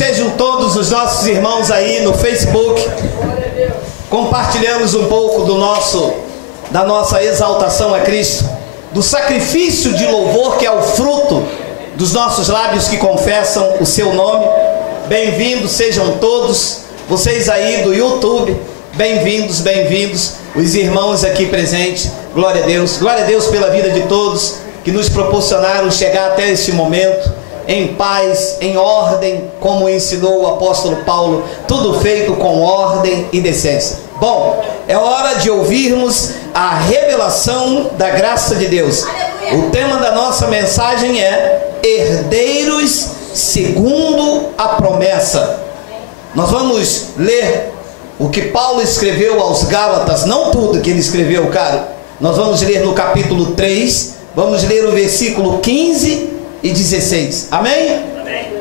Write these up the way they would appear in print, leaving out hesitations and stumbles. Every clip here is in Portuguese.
sejam todos os nossos irmãos aí no Facebook. Compartilhamos um pouco da nossa exaltação a Cristo, do sacrifício de louvor que é o fruto dos nossos lábios que confessam o seu nome. Bem-vindos sejam todos, vocês aí do YouTube, bem-vindos, bem-vindos, os irmãos aqui presentes, glória a Deus pela vida de todos que nos proporcionaram chegar até este momento, em paz, em ordem, como ensinou o apóstolo Paulo, tudo feito com ordem e decência. Bom, é hora de ouvirmos a revelação da graça de Deus. O tema da nossa mensagem é herdeiros segundo a promessa. Nós vamos ler o que Paulo escreveu aos Gálatas, não tudo que ele escreveu, cara. Nós vamos ler no capítulo 3, vamos ler o versículo 15 e 16, amém? Amém.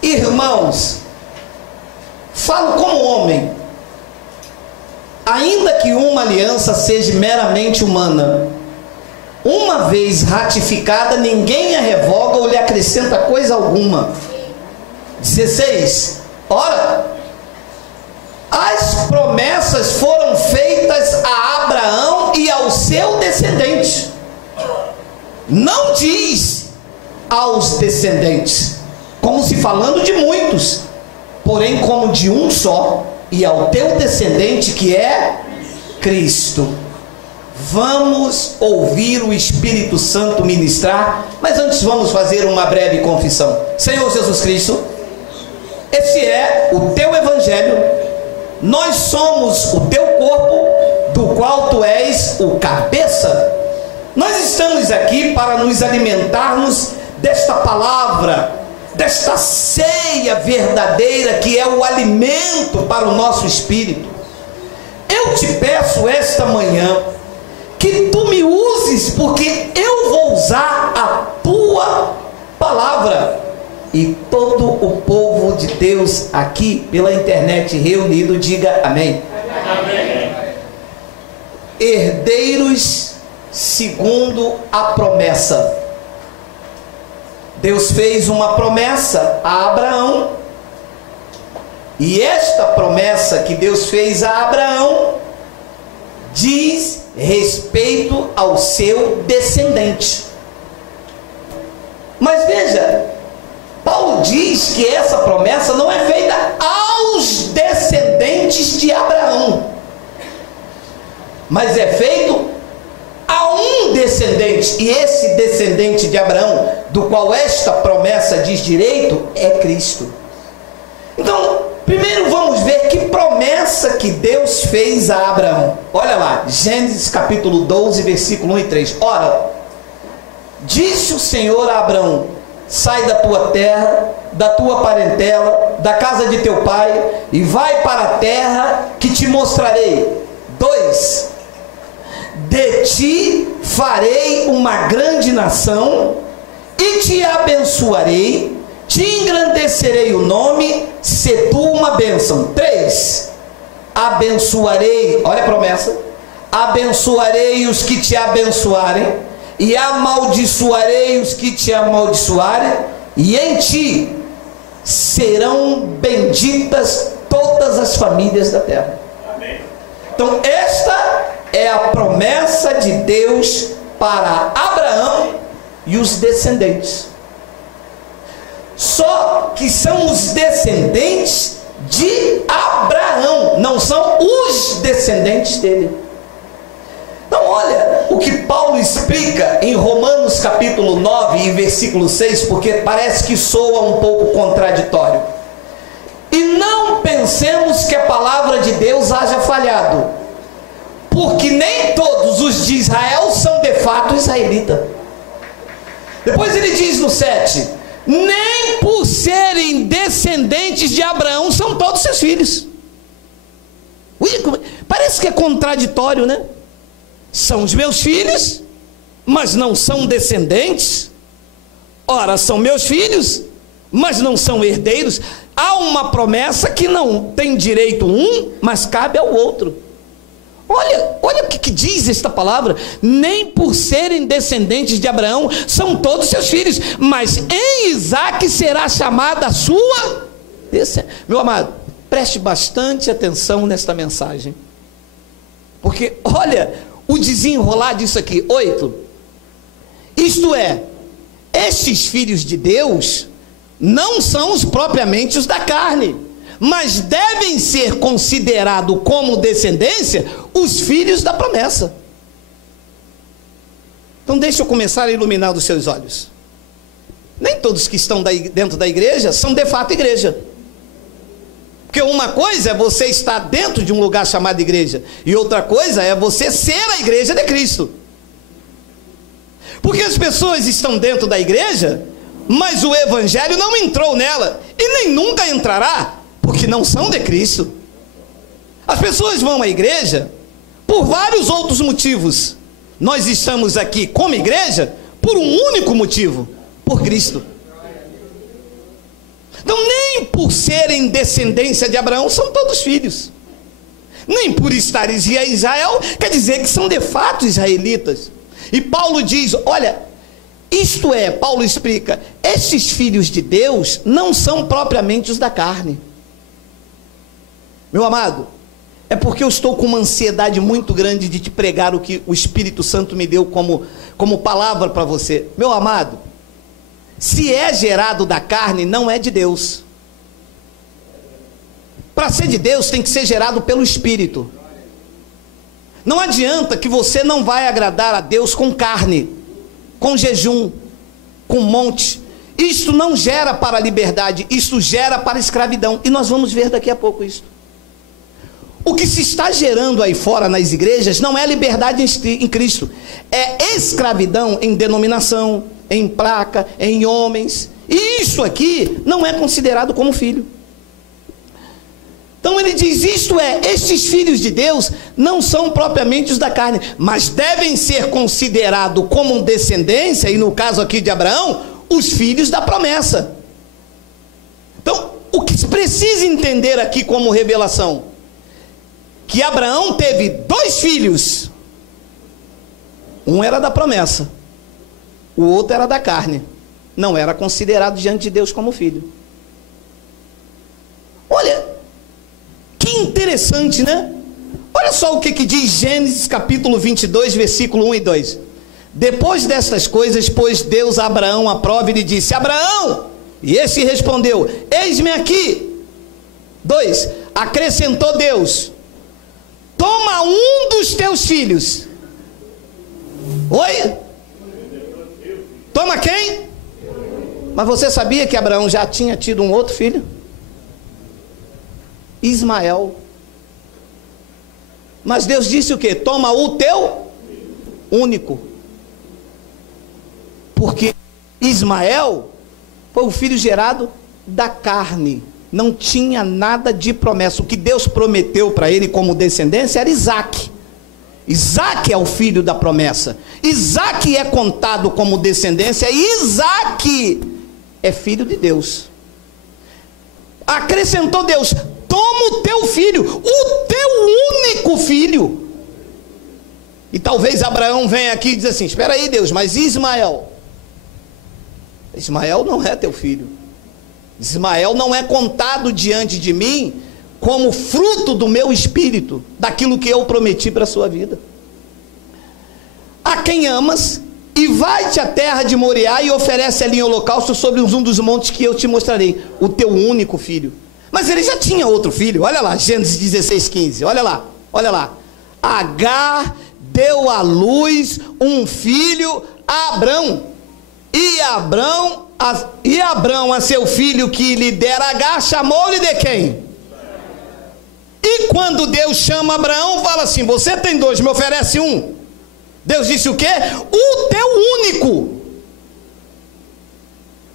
Irmãos, falo como homem, ainda que uma aliança seja meramente humana, uma vez ratificada, ninguém a revoga ou lhe acrescenta coisa alguma. 16, ora, as promessas foram feitas a Abraão e ao seu descendente. Não diz aos descendentes, como se falando de muitos, porém como de um só, e ao teu descendente que é Cristo. Vamos ouvir o Espírito Santo ministrar, mas antes vamos fazer uma breve confissão. Senhor Jesus Cristo, esse é o teu evangelho, nós somos o teu corpo, do qual tu és o cabeça. Nós estamos aqui para nos alimentarmos desta palavra, desta ceia verdadeira que é o alimento para o nosso espírito. Eu te peço esta manhã que tu me uses, porque eu vou usar a tua palavra. E todo o povo de Deus aqui pela internet reunido diga amém. Amém. Herdeiros segundo a promessa. Deus fez uma promessa a Abraão, e esta promessa que Deus fez a Abraão diz respeito ao seu descendente. Mas veja, Paulo diz que essa promessa não é feita aos descendentes de Abraão, mas é feito a um descendente, e esse descendente de Abraão, do qual esta promessa diz direito, é Cristo. Então, primeiro vamos ver que promessa que Deus fez a Abraão. Olha lá, Gênesis capítulo 12, versículo 1 e 3. Ora, disse o Senhor a Abraão: sai da tua terra, da tua parentela, da casa de teu pai, e vai para a terra que te mostrarei. 2. De ti farei uma grande nação, e te abençoarei, te engrandecerei o nome, se tu uma bênção. 3. Abençoarei, olha a promessa, abençoarei os que te abençoarem, e amaldiçoarei os que te amaldiçoarem, e em ti serão benditas todas as famílias da terra. Amém. Então esta é a promessa de Deus para Abraão e os descendentes. Só que são os descendentes de Abraão, não são os descendentes dele. Então olha o que Paulo explica em Romanos capítulo 9 e versículo 6, porque parece que soa um pouco contraditório. E não pensemos que a palavra de Deus haja falhado, porque nem todos os de Israel são de fato israelitas. Depois ele diz no 7, nem por serem descendentes de Abraão são todos seus filhos. Parece que é contraditório, né? São os meus filhos, mas não são descendentes. Ora, são meus filhos, mas não são herdeiros. Há uma promessa que não tem direito um, mas cabe ao outro. Olha o que diz esta palavra: nem por serem descendentes de Abraão são todos seus filhos, mas em Isaque será chamada a sua descendência. Meu amado, preste bastante atenção nesta mensagem, porque olha o desenrolar disso aqui. 8. Isto é, estes filhos de Deus não são os propriamente os da carne, mas devem ser considerados como descendência os filhos da promessa. Então deixa eu começar a iluminar os seus olhos. Nem todos que estão dentro da igreja são de fato igreja. Porque uma coisa é você estar dentro de um lugar chamado igreja, e outra coisa é você ser a igreja de Cristo. Porque as pessoas estão dentro da igreja, mas o evangelho não entrou nela, e nem nunca entrará, porque não são de Cristo. As pessoas vão à igreja por vários outros motivos. Nós estamos aqui como igreja por um único motivo: por Cristo. Então, nem por serem descendência de Abraão são todos filhos, nem por estarem em Israel quer dizer que são de fato israelitas. E Paulo diz, olha, isto é, Paulo explica, estes filhos de Deus não são propriamente os da carne. Meu amado, é porque eu estou com uma ansiedade muito grande de te pregar o que o Espírito Santo me deu como palavra para você. Meu amado, se é gerado da carne, não é de Deus. Para ser de Deus tem que ser gerado pelo Espírito. Não adianta que você não vai agradar a Deus com carne, com jejum, com monte. Isto não gera para a liberdade, isto gera para a escravidão. E nós vamos ver daqui a pouco isso. O que se está gerando aí fora nas igrejas não é liberdade em Cristo, é escravidão em denominação, em placa, em homens. E isso aqui não é considerado como filho. Então ele diz, isto é, estes filhos de Deus não são propriamente os da carne, mas devem ser considerados como descendência, e no caso aqui de Abraão, os filhos da promessa. Então, o que se precisa entender aqui como revelação? Que Abraão teve 2 filhos. Um era da promessa, o outro era da carne. Não era considerado diante de Deus como filho. Olha, que interessante, né? Olha só o que diz Gênesis capítulo 22, versículo 1 e 2. Depois destas coisas, pôs Deus a Abraão à prova e lhe disse, Abraão! E esse respondeu, eis-me aqui. 2, acrescentou Deus, toma um dos teus filhos. Oi? Toma quem? Mas você sabia que Abraão já tinha tido um outro filho? Ismael. Mas Deus disse o quê? Toma o teu único. Porque Ismael foi o filho gerado da carne, não tinha nada de promessa. O que Deus prometeu para ele como descendência era Isaque. Isaque é o filho da promessa. Isaque é contado como descendência, e Isaque é filho de Deus. Acrescentou Deus, toma o teu filho, o teu único filho. E talvez Abraão venha aqui e diz assim, espera aí Deus, mas Ismael? Ismael não é teu filho. Ismael não é contado diante de mim como fruto do meu espírito, daquilo que eu prometi para a sua vida. A quem amas, e vai-te à terra de Moriá e oferece ali em holocausto sobre um dos montes que eu te mostrarei, o teu único filho. Mas ele já tinha outro filho. Olha lá, Gênesis 16, 15, olha lá, olha lá. Agar deu à luz um filho a Abrão, e Abrão a seu filho que lhe dera Agar, chamou-lhe de quem? E quando Deus chama Abraão, fala assim, você tem 2, me oferece um. Deus disse o quê? O teu único.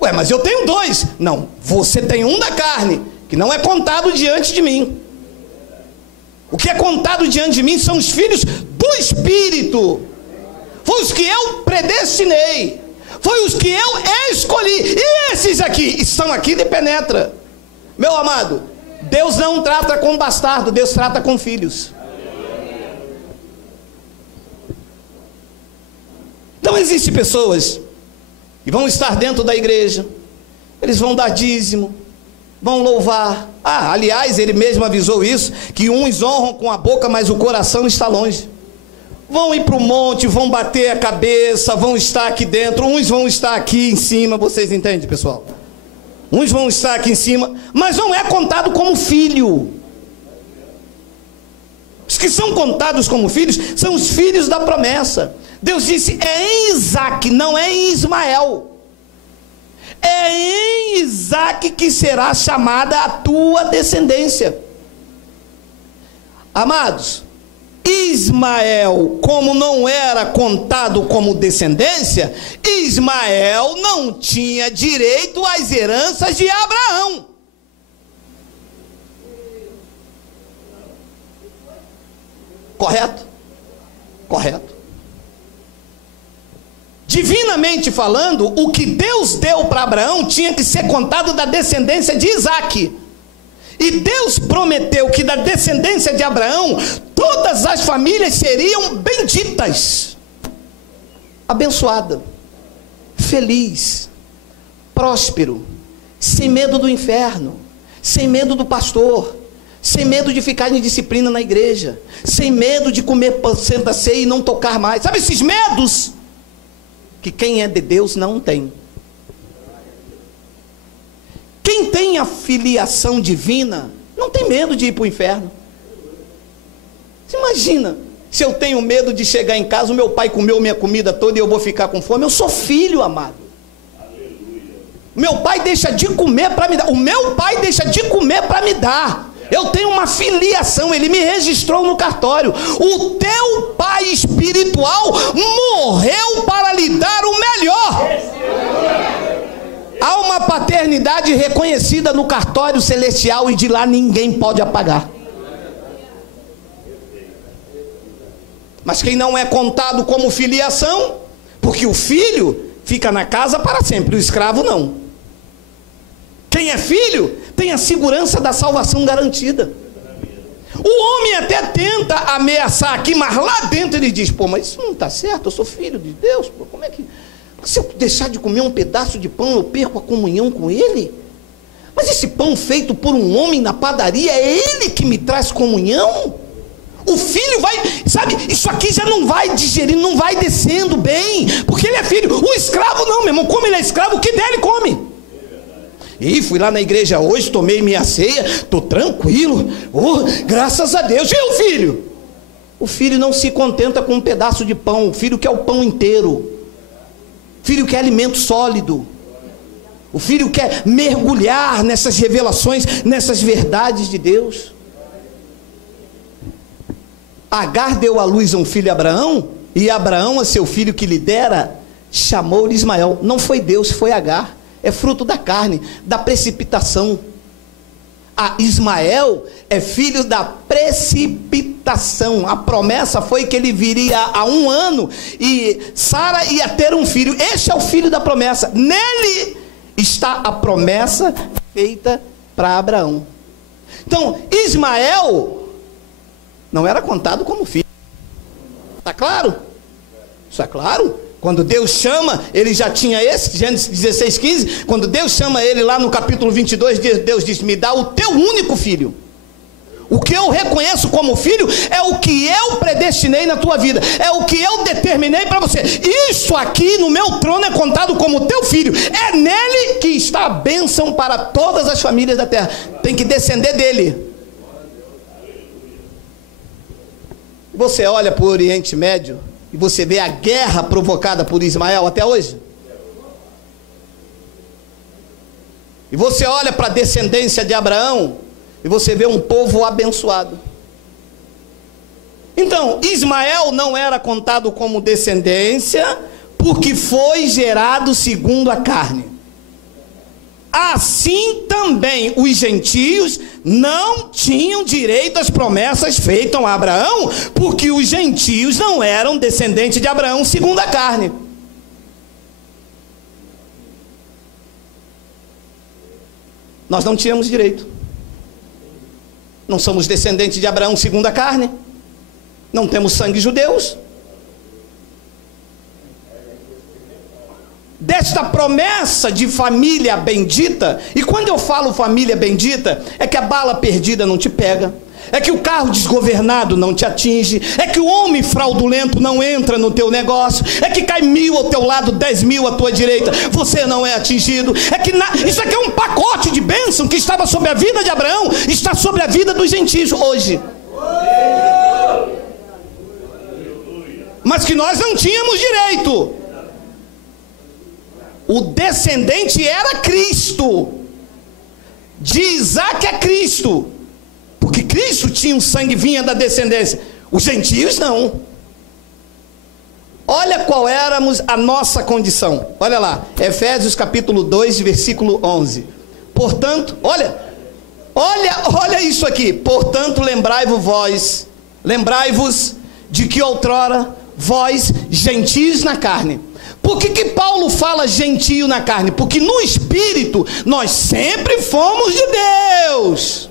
Ué, mas eu tenho 2. Não, você tem um da carne, que não é contado diante de mim. O que é contado diante de mim são os filhos do Espírito. Foi os que eu predestinei, foi os que eu escolhi. E esses aqui, estão aqui de penetra. Meu amado, Deus não trata com bastardo, Deus trata com filhos. Então existem pessoas que vão estar dentro da igreja, eles vão dar dízimo, vão louvar. Aliás, ele mesmo avisou isso, que uns honram com a boca, mas o coração está longe. Vão ir para o monte, vão bater a cabeça, vão estar aqui dentro, uns vão estar aqui em cima, vocês entendem, pessoal? Uns vão estar aqui em cima, mas não é contado como filho. Os que são contados como filhos, são os filhos da promessa. Deus disse, é em Isaque, não é em Ismael. É em Isaque que será chamada a tua descendência. Amados, Ismael, como não era contado como descendência, Ismael não tinha direito às heranças de Abraão. Correto? Correto. Divinamente falando, o que Deus deu para Abraão tinha que ser contado da descendência de Isaque. E Deus prometeu que da descendência de Abraão, todas as famílias seriam benditas, abençoada, feliz, próspero, sem medo do inferno, sem medo do pastor, sem medo de ficar em disciplina na igreja, sem medo de comer santa ceia e não tocar mais. Sabe esses medos que quem é de Deus não tem? Quem tem a filiação divina não tem medo de ir para o inferno. Você imagina, se eu tenho medo de chegar em casa, o meu pai comeu minha comida toda e eu vou ficar com fome. Eu sou filho, amado. Meu pai deixa de comer para me dar. O meu pai deixa de comer para me dar. Eu tenho uma filiação, ele me registrou no cartório. O teu pai espiritual morreu para lhe dar o melhor. Há uma paternidade reconhecida no cartório celestial e de lá ninguém pode apagar. Mas quem não é contado como filiação, porque o filho fica na casa para sempre, o escravo não. Quem é filho tem a segurança da salvação garantida. O homem até tenta ameaçar aqui, mas lá dentro ele diz, pô, mas isso não está certo, eu sou filho de Deus, pô, como é que... Se eu deixar de comer um pedaço de pão, eu perco a comunhão com ele? Mas esse pão feito por um homem na padaria, é ele que me traz comunhão? O filho vai, sabe, isso aqui já não vai digerindo, não vai descendo bem, porque ele é filho. O escravo não, meu irmão, como ele é escravo, o que der ele come. E fui lá na igreja hoje, tomei minha ceia, estou tranquilo, graças a Deus. E o filho? O filho não se contenta com um pedaço de pão, o filho quer o pão inteiro. O filho quer alimento sólido. O filho quer mergulhar nessas revelações, nessas verdades de Deus. Agar deu à luz a um filho a Abraão, e Abraão, a seu filho que lhe dera, chamou-lhe Ismael. Não foi Deus, foi Agar. É fruto da carne, da precipitação. Ismael é filho da precipitação. A promessa foi que ele viria há 1 ano e Sara ia ter um filho. Este é o filho da promessa. Nele está a promessa feita para Abraão. Então, Ismael não era contado como filho. Está claro? Isso é claro? Quando Deus chama, ele já tinha esse, Gênesis 16:15, quando Deus chama ele lá no capítulo 22, Deus diz, me dá o teu único filho. O que eu reconheço como filho é o que eu predestinei na tua vida, é o que eu determinei para você. Isso aqui no meu trono é contado como teu filho, é nele que está a bênção para todas as famílias da terra, tem que descender dele. Você olha para o Oriente Médio, e você vê a guerra provocada por Ismael até hoje. E você olha para a descendência de Abraão, e você vê um povo abençoado. Então, Ismael não era contado como descendência, porque foi gerado segundo a carne. Assim também os gentios não tinham direito às promessas feitas a Abraão, porque os gentios não eram descendentes de Abraão segundo a carne. Nós não tínhamos direito. Não somos descendentes de Abraão segundo a carne. Não temos sangue judeus. desta promessa de família bendita. E quando eu falo família bendita, é que a bala perdida não te pega, é que o carro desgovernado não te atinge, é que o homem fraudulento não entra no teu negócio, é que cai 1.000 ao teu lado, 10.000 à tua direita, você não é atingido. É que isso aqui é um pacote de bênção que estava sobre a vida de Abraão, está sobre a vida dos gentios hoje, mas que nós não tínhamos direito. O descendente era Cristo, de Isaac é Cristo, porque Cristo tinha um sangue, vinha da descendência. Os gentios não. Olha qual éramos a nossa condição. Olha lá, Efésios capítulo 2, versículo 11. Portanto, olha isso aqui. Portanto, lembrai-vos de que outrora vós, gentios na carne. Por que Paulo fala gentio na carne? Porque no espírito nós sempre fomos de Deus,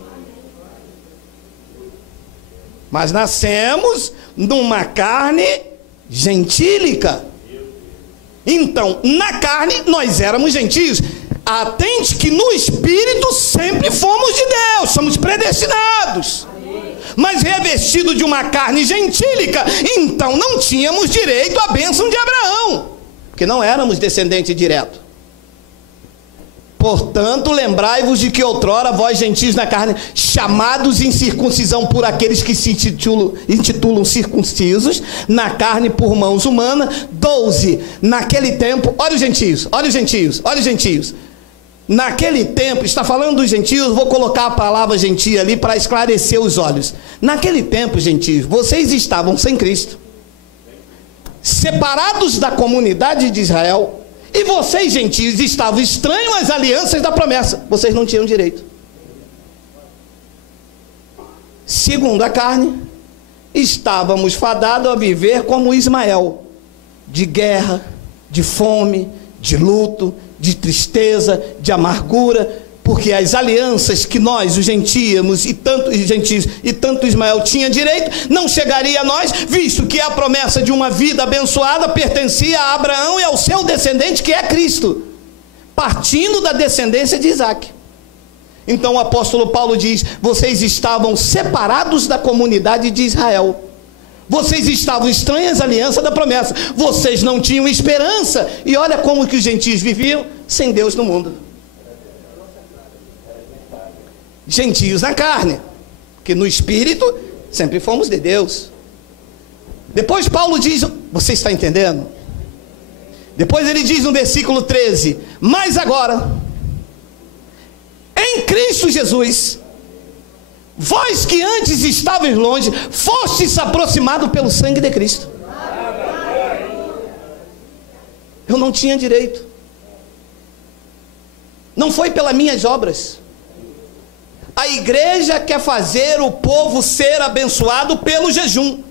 mas nascemos numa carne gentílica. Então, na carne nós éramos gentios. Atente que no espírito sempre fomos de Deus, somos predestinados, mas revestido de uma carne gentílica, então não tínhamos direito à bênção de Abraão, porque não éramos descendente direto. Portanto, lembrai-vos de que outrora vós gentios na carne, chamados em circuncisão por aqueles que se intitulam circuncisos, na carne por mãos humanas. 12. Naquele tempo, olha os gentios. Naquele tempo, está falando dos gentios, vou colocar a palavra gentio ali para esclarecer os olhos. Naquele tempo, gentios, vocês estavam sem Cristo, separados da comunidade de Israel, e vocês, gentios, estavam estranhos às alianças da promessa. Vocês não tinham direito. Segundo a carne, estávamos fadados a viver como Ismael, de guerra, de fome, de luto, de tristeza, de amargura, porque as alianças que nós, os gentios e tanto Ismael tinha direito, não chegaria a nós, visto que a promessa de uma vida abençoada pertencia a Abraão e ao seu descendente, que é Cristo, partindo da descendência de Isaac. Então o apóstolo Paulo diz: vocês estavam separados da comunidade de Israel, vocês estavam estranhos à aliança da promessa, vocês não tinham esperança. E olha como que os gentios viviam sem Deus no mundo. Gentios na carne, que no espírito sempre fomos de Deus. Depois Paulo diz, você está entendendo? Depois ele diz no versículo 13: mas agora, em Cristo Jesus, vós que antes estavais longe, fostes aproximados pelo sangue de Cristo. Eu não tinha direito, não foi pelas minhas obras. A igreja quer fazer o povo ser abençoado pelo jejum.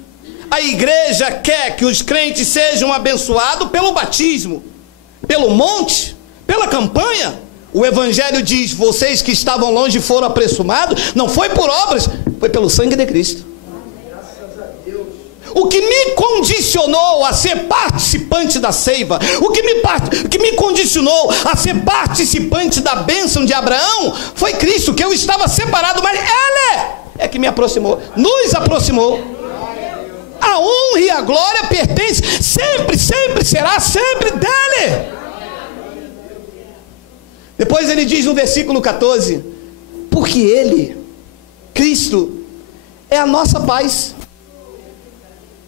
A igreja quer que os crentes sejam abençoados pelo batismo, pelo monte, pela campanha. O evangelho diz: vocês que estavam longe foram aproximados, não foi por obras, foi pelo sangue de Cristo. O que me condicionou a ser participante da seiva, o que me condicionou a ser participante da bênção de Abraão, foi Cristo, que eu estava separado, mas Ele é que me aproximou, nos aproximou. A honra e a glória pertence sempre, sempre será sempre dele. Depois ele diz no versículo 14: porque Ele, Cristo, é a nossa paz,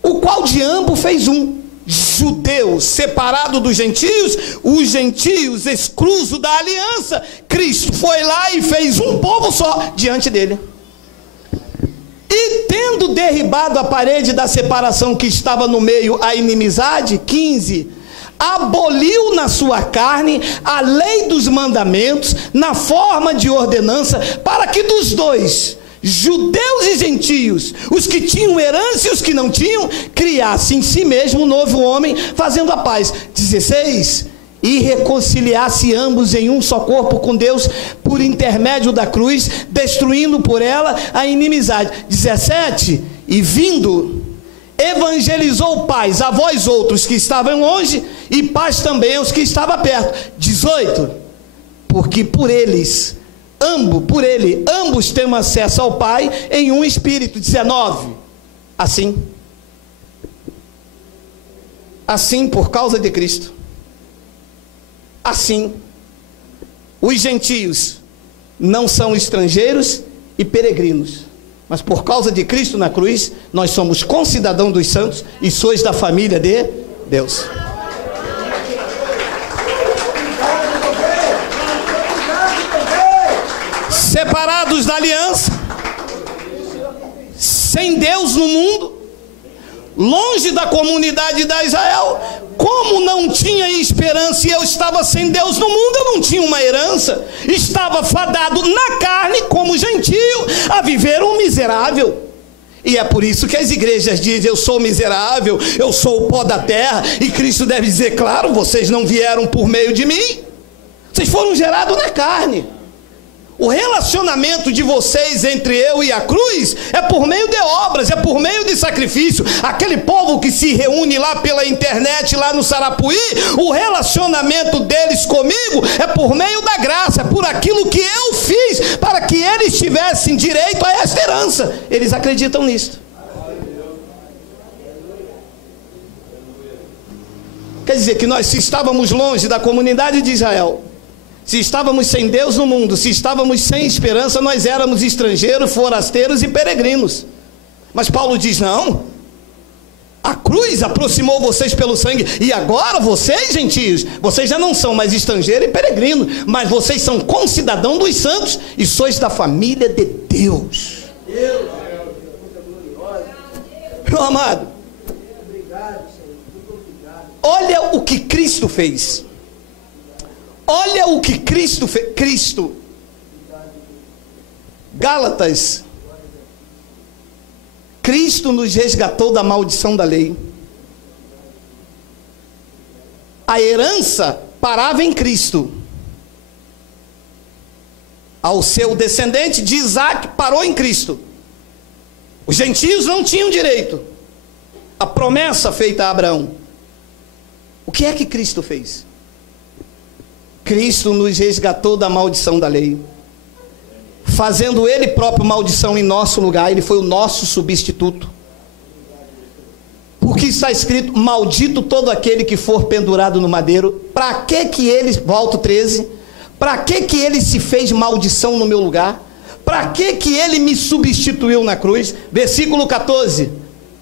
o qual de ambos fez um, judeu separado dos gentios, os gentios exclusos da aliança. Cristo foi lá e fez um povo só diante dele. E tendo derribado a parede da separação que estava no meio, a inimizade, 15, aboliu na sua carne a lei dos mandamentos na forma de ordenança, para que dos dois, judeus e gentios, os que tinham herança e os que não tinham, criasse em si mesmo um novo homem, fazendo a paz. 16, e reconciliasse ambos em um só corpo com Deus, por intermédio da cruz, destruindo por ela a inimizade. 17, e vindo, evangelizou paz a vós outros que estavam longe, e paz também aos que estavam perto. 18, porque por ele, ambos temos acesso ao Pai em um Espírito. 19, assim por causa de Cristo, assim os gentios não são estrangeiros e peregrinos, mas por causa de Cristo na cruz, nós somos concidadãos dos santos e sois da família de Deus. Separados da aliança, sem Deus no mundo, longe da comunidade de Israel. Como não tinha esperança e eu estava sem Deus no mundo, eu não tinha uma herança, estava fadado na carne como gentio a viver um miserável. E é por isso que as igrejas dizem: eu sou miserável, eu sou o pó da terra. E Cristo deve dizer: claro, vocês não vieram por meio de mim, vocês foram gerados na carne. O relacionamento de vocês entre eu e a cruz é por meio de obras, é por meio de sacrifício. Aquele povo que se reúne lá pela internet, lá no Sarapuí, o relacionamento deles comigo é por meio da graça, é por aquilo que eu fiz para que eles tivessem direito a esta herança. Eles acreditam nisso. Quer dizer que nós, se estávamos longe da comunidade de Israel, se estávamos sem Deus no mundo, se estávamos sem esperança, nós éramos estrangeiros, forasteiros e peregrinos. Mas Paulo diz: não, a cruz aproximou vocês pelo sangue, e agora vocês, gentios, vocês já não são mais estrangeiros e peregrinos, mas vocês são concidadãos dos santos e sois da família de Deus. Meu amado, olha o que Cristo fez. Olha o que Cristo fez. Gálatas. Cristo nos resgatou da maldição da lei. A herança parava em Cristo. Ao seu descendente de Isaac parou em Cristo. Os gentios não tinham direito. A promessa feita a Abraão. O que é que Cristo fez? Cristo nos resgatou da maldição da lei, fazendo Ele próprio maldição em nosso lugar. Ele foi o nosso substituto. Porque está escrito: maldito todo aquele que for pendurado no madeiro. Para que ele, volto 13, para que ele se fez maldição no meu lugar? Para que ele me substituiu na cruz? Versículo 14: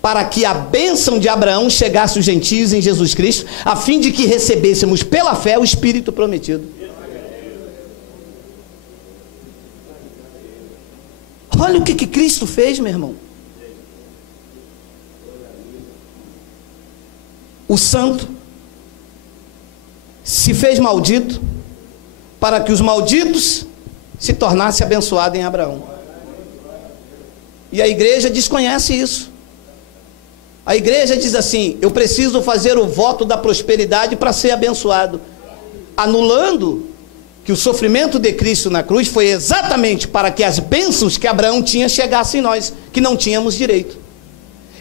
para que a bênção de Abraão chegasse aos gentios em Jesus Cristo, a fim de que recebêssemos pela fé o Espírito prometido. Olha o que Cristo fez, meu irmão. O santo se fez maldito para que os malditos se tornassem abençoados em Abraão. E a igreja desconhece isso. A igreja diz assim: eu preciso fazer o voto da prosperidade para ser abençoado, anulando que o sofrimento de Cristo na cruz foi exatamente para que as bênçãos que Abraão tinha chegassem em nós, que não tínhamos direito.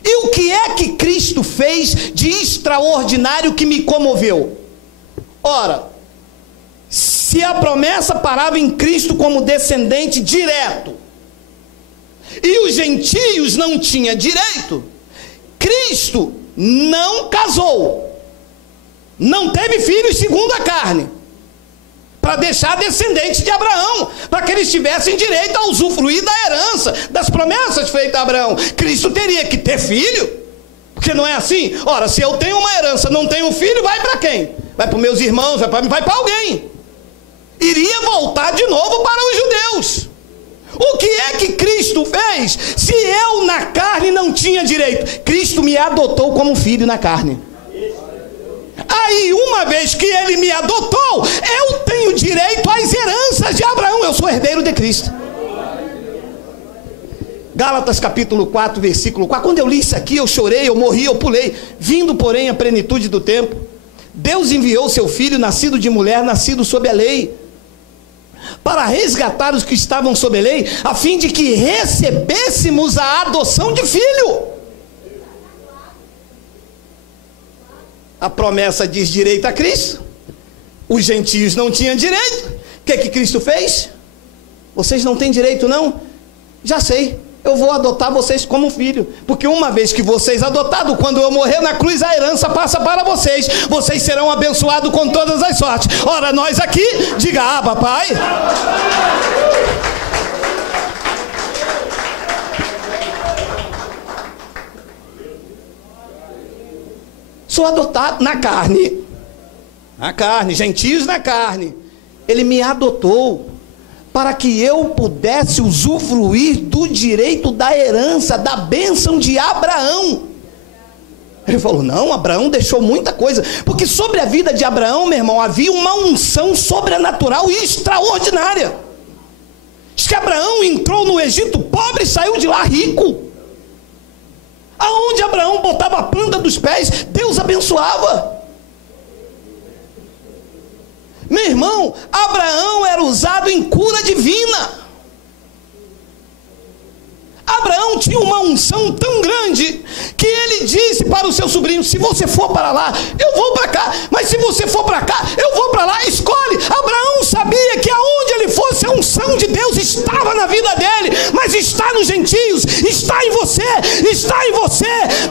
E o que é que Cristo fez de extraordinário que me comoveu? Ora, se a promessa parava em Cristo como descendente direto, e os gentios não tinham direito, Cristo não casou, não teve filhos segundo a carne, para deixar descendentes de Abraão, para que eles tivessem direito a usufruir da herança, das promessas feitas a Abraão. Cristo teria que ter filho, porque não é assim. Ora, se eu tenho uma herança, não tenho um filho, vai para quem? Vai para os meus irmãos, vai para alguém. Iria voltar de novo para os judeus. O que é que Cristo fez? Se eu na carne não tinha direito, Cristo me adotou como filho na carne. Aí, uma vez que ele me adotou, eu tenho direito às heranças de Abraão. Eu sou herdeiro de Cristo. Gálatas capítulo 4, versículo 4. Quando eu li isso aqui, eu chorei, eu morri, eu pulei. Vindo, porém, a plenitude do tempo, Deus enviou seu filho, nascido de mulher, nascido sob a lei, para resgatar os que estavam sob a lei, a fim de que recebêssemos a adoção de filho. A promessa diz direito a Cristo. Os gentios não tinham direito. O que Cristo fez? Vocês não têm direito não? Já sei, eu vou adotar vocês como filho, porque uma vez que vocês adotados, quando eu morrer na cruz, a herança passa para vocês. Vocês serão abençoados com todas as sortes. Ora, nós aqui, diga Abba, Pai. Sou adotado na carne, gentios na carne. Ele me adotou para que eu pudesse usufruir do direito da herança, da bênção de Abraão. Ele falou, não, Abraão deixou muita coisa, porque sobre a vida de Abraão, meu irmão, havia uma unção sobrenatural e extraordinária. Diz que Abraão entrou no Egito pobre e saiu de lá rico. Aonde Abraão botava a planta dos pés, Deus abençoava. Meu irmão, Abraão era usado em cura divina. Abraão tinha uma unção tão grande que ele disse para o seu sobrinho: se você for para lá, eu vou para cá, mas se você for para cá, eu vou para lá, escolhe. Abraão sabia que aonde ele fosse, a unção de Deus estava na vida dele, mas está nos gentios, está em você,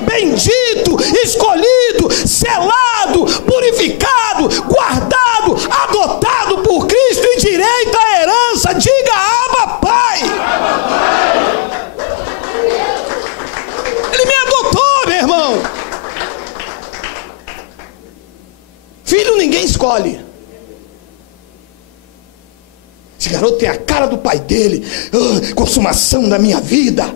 bendito, escolhido, selado, purificado, guardado, adotado por Cristo e direito à herança. Diga Abba, Pai. Abba, Pai. Ele me adotou, meu irmão. Filho ninguém escolhe. Esse garoto tem a cara do pai dele. Consumação da minha vida.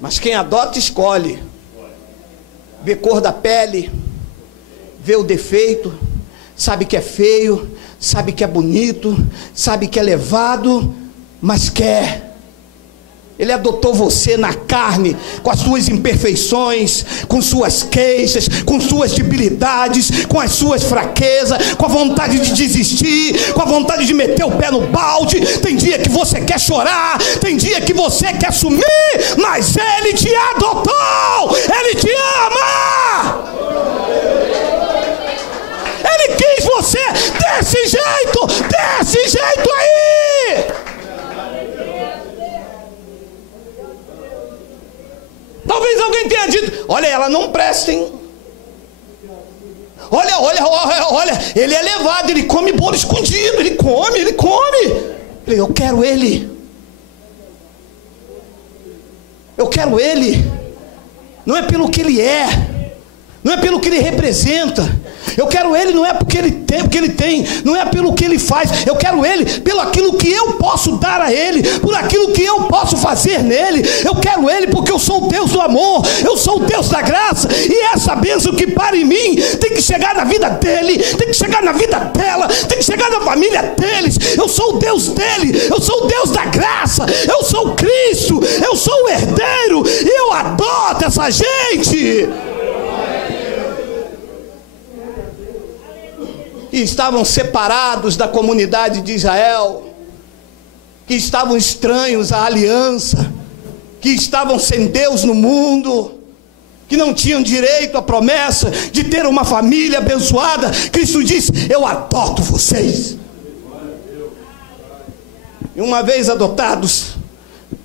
Mas quem adota escolhe. Vê cor da pele, vê o defeito, sabe que é feio, sabe que é bonito, sabe que é levado, mas quer. Ele adotou você na carne, com as suas imperfeições, com suas queixas, com suas debilidades, com as suas fraquezas, com a vontade de desistir, com a vontade de meter o pé no balde. Tem dia que você quer chorar, tem dia que você quer sumir, mas Ele te adotou, Ele te ama. Ele quis você desse jeito aí. Talvez alguém tenha dito: olha, ela não presta, hein? Olha, ele é levado, ele come bolo escondido, ele come. Eu quero ele. Eu quero ele. Não é pelo que ele é, não é pelo que ele representa. Eu quero ele não é porque ele tem, não é pelo que ele faz. Eu quero ele pelo aquilo que eu posso dar a ele, por aquilo que eu posso fazer nele. Eu quero ele porque eu sou o Deus do amor, eu sou o Deus da graça, e essa bênção que para em mim tem que chegar na vida dele, tem que chegar na vida dela, tem que chegar na família deles. Eu sou o Deus dele, eu sou o Deus da graça, eu sou o Cristo, eu sou o herdeiro, e eu adoto essa gente. Que estavam separados da comunidade de Israel, que estavam estranhos à aliança, que estavam sem Deus no mundo, que não tinham direito à promessa de ter uma família abençoada. Cristo disse: eu adoto vocês. E uma vez adotados,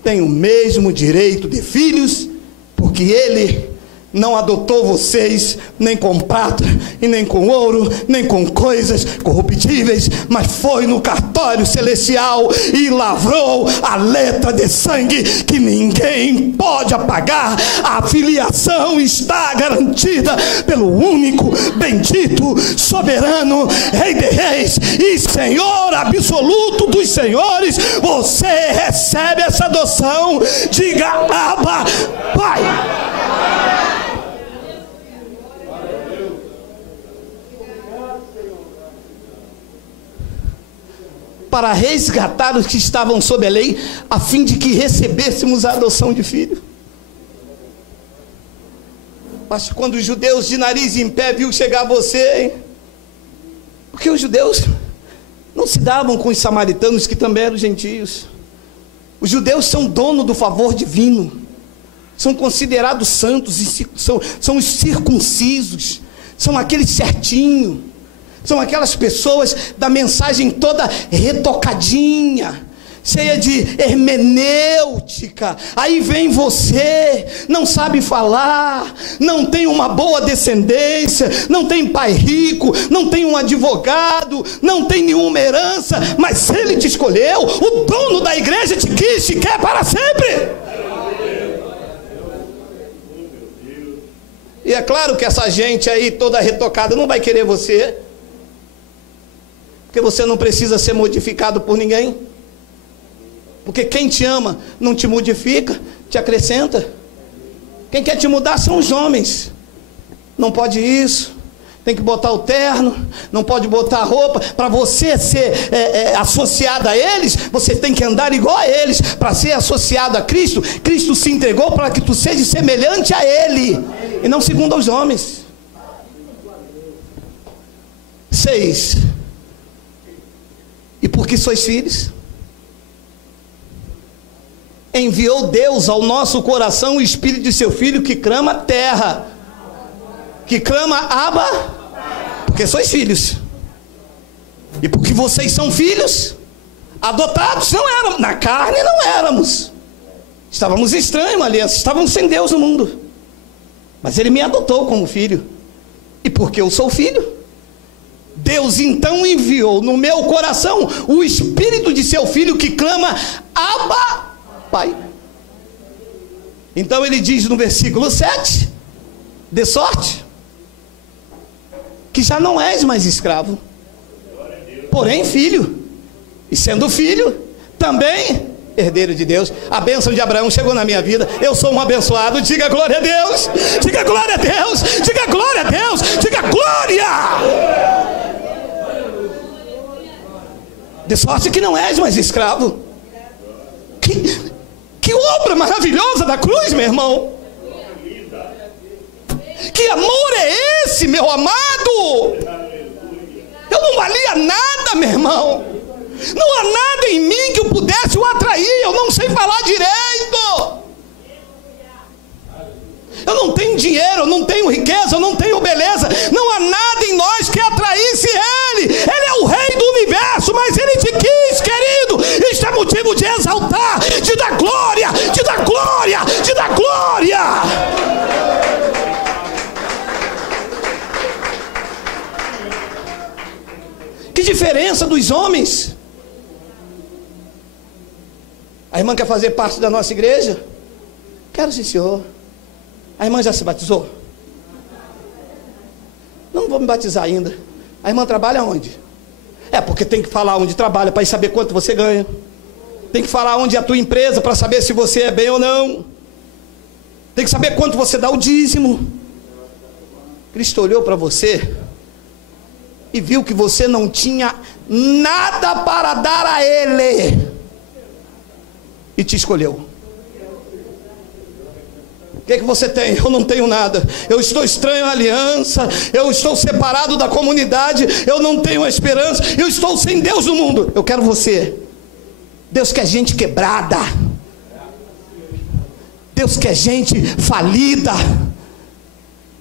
têm o mesmo direito de filhos, porque Ele não adotou vocês nem com prata e nem com ouro, nem com coisas corruptíveis, mas foi no cartório celestial e lavrou a letra de sangue que ninguém pode apagar. A filiação está garantida pelo único, bendito, soberano, Rei de reis e Senhor absoluto dos senhores. Você recebe essa adoção. Diga Abba, Pai. Para resgatar os que estavam sob a lei, a fim de que recebêssemos a adoção de filho. Mas quando os judeus de nariz em pé viu chegar você, hein? Porque os judeus não se davam com os samaritanos, que também eram gentios. Os judeus são dono do favor divino, são considerados santos, e são os circuncisos, são aqueles certinhos, são aquelas pessoas da mensagem toda retocadinha, cheia de hermenêutica. Aí vem você, não sabe falar, não tem uma boa descendência, não tem pai rico, não tem um advogado, não tem nenhuma herança, mas ele te escolheu, o dono da igreja te quis, te quer para sempre. E é claro que essa gente aí toda retocada não vai querer você, porque você não precisa ser modificado por ninguém, porque quem te ama não te modifica, te acrescenta. Quem quer te mudar são os homens. Não pode isso, tem que botar o terno, não pode botar a roupa. Para você ser associado a eles, você tem que andar igual a eles. Para ser associado a Cristo, Cristo se entregou para que tu seja semelhante a Ele, e não segundo aos homens. 6. E porque sois filhos, enviou Deus ao nosso coração o Espírito de seu Filho, que clama terra, que clama Abba, porque sois filhos. E porque vocês são filhos adotados. Não éramos, na carne não éramos, estávamos estranhos ali, estávamos sem Deus no mundo, mas Ele me adotou como filho. E porque eu sou filho, Deus então enviou no meu coração o Espírito de seu Filho, que clama Abba, Pai. Então ele diz no versículo 7, de sorte que já não és mais escravo, porém filho, e sendo filho, também herdeiro de Deus. A bênção de Abraão chegou na minha vida, eu sou um abençoado. Diga glória a Deus, diga glória a Deus, diga glória a Deus, diga glória. De sorte que não és mais escravo. Que obra maravilhosa da cruz, meu irmão. Que amor é esse, meu amado? Eu não valia nada, meu irmão. Não há nada em mim que eu pudesse o atrair. Eu não sei falar direito. Eu não tenho dinheiro, eu não tenho riqueza, eu não tenho beleza. Não há nada em nós que atraísse Ele. Ele é o Rei do universo, mas Ele te quis, querido. Isto é motivo de exaltar, de dar glória, de dar glória, de dar glória. Que diferença dos homens. A irmã quer fazer parte da nossa igreja? Quero, sim, senhor. A irmã já se batizou? Não vou me batizar ainda. A irmã trabalha onde? Porque tem que falar onde trabalha para saber quanto você ganha. Tem que falar onde é a tua empresa para saber se você é bem ou não. Tem que saber quanto você dá o dízimo. Cristo olhou para você e viu que você não tinha nada para dar a Ele, e te escolheu. O que você tem? Eu não tenho nada. Eu estou estranho à aliança. Eu estou separado da comunidade. Eu não tenho esperança. Eu estou sem Deus no mundo. Eu quero você. Deus quer gente quebrada. Deus quer gente falida.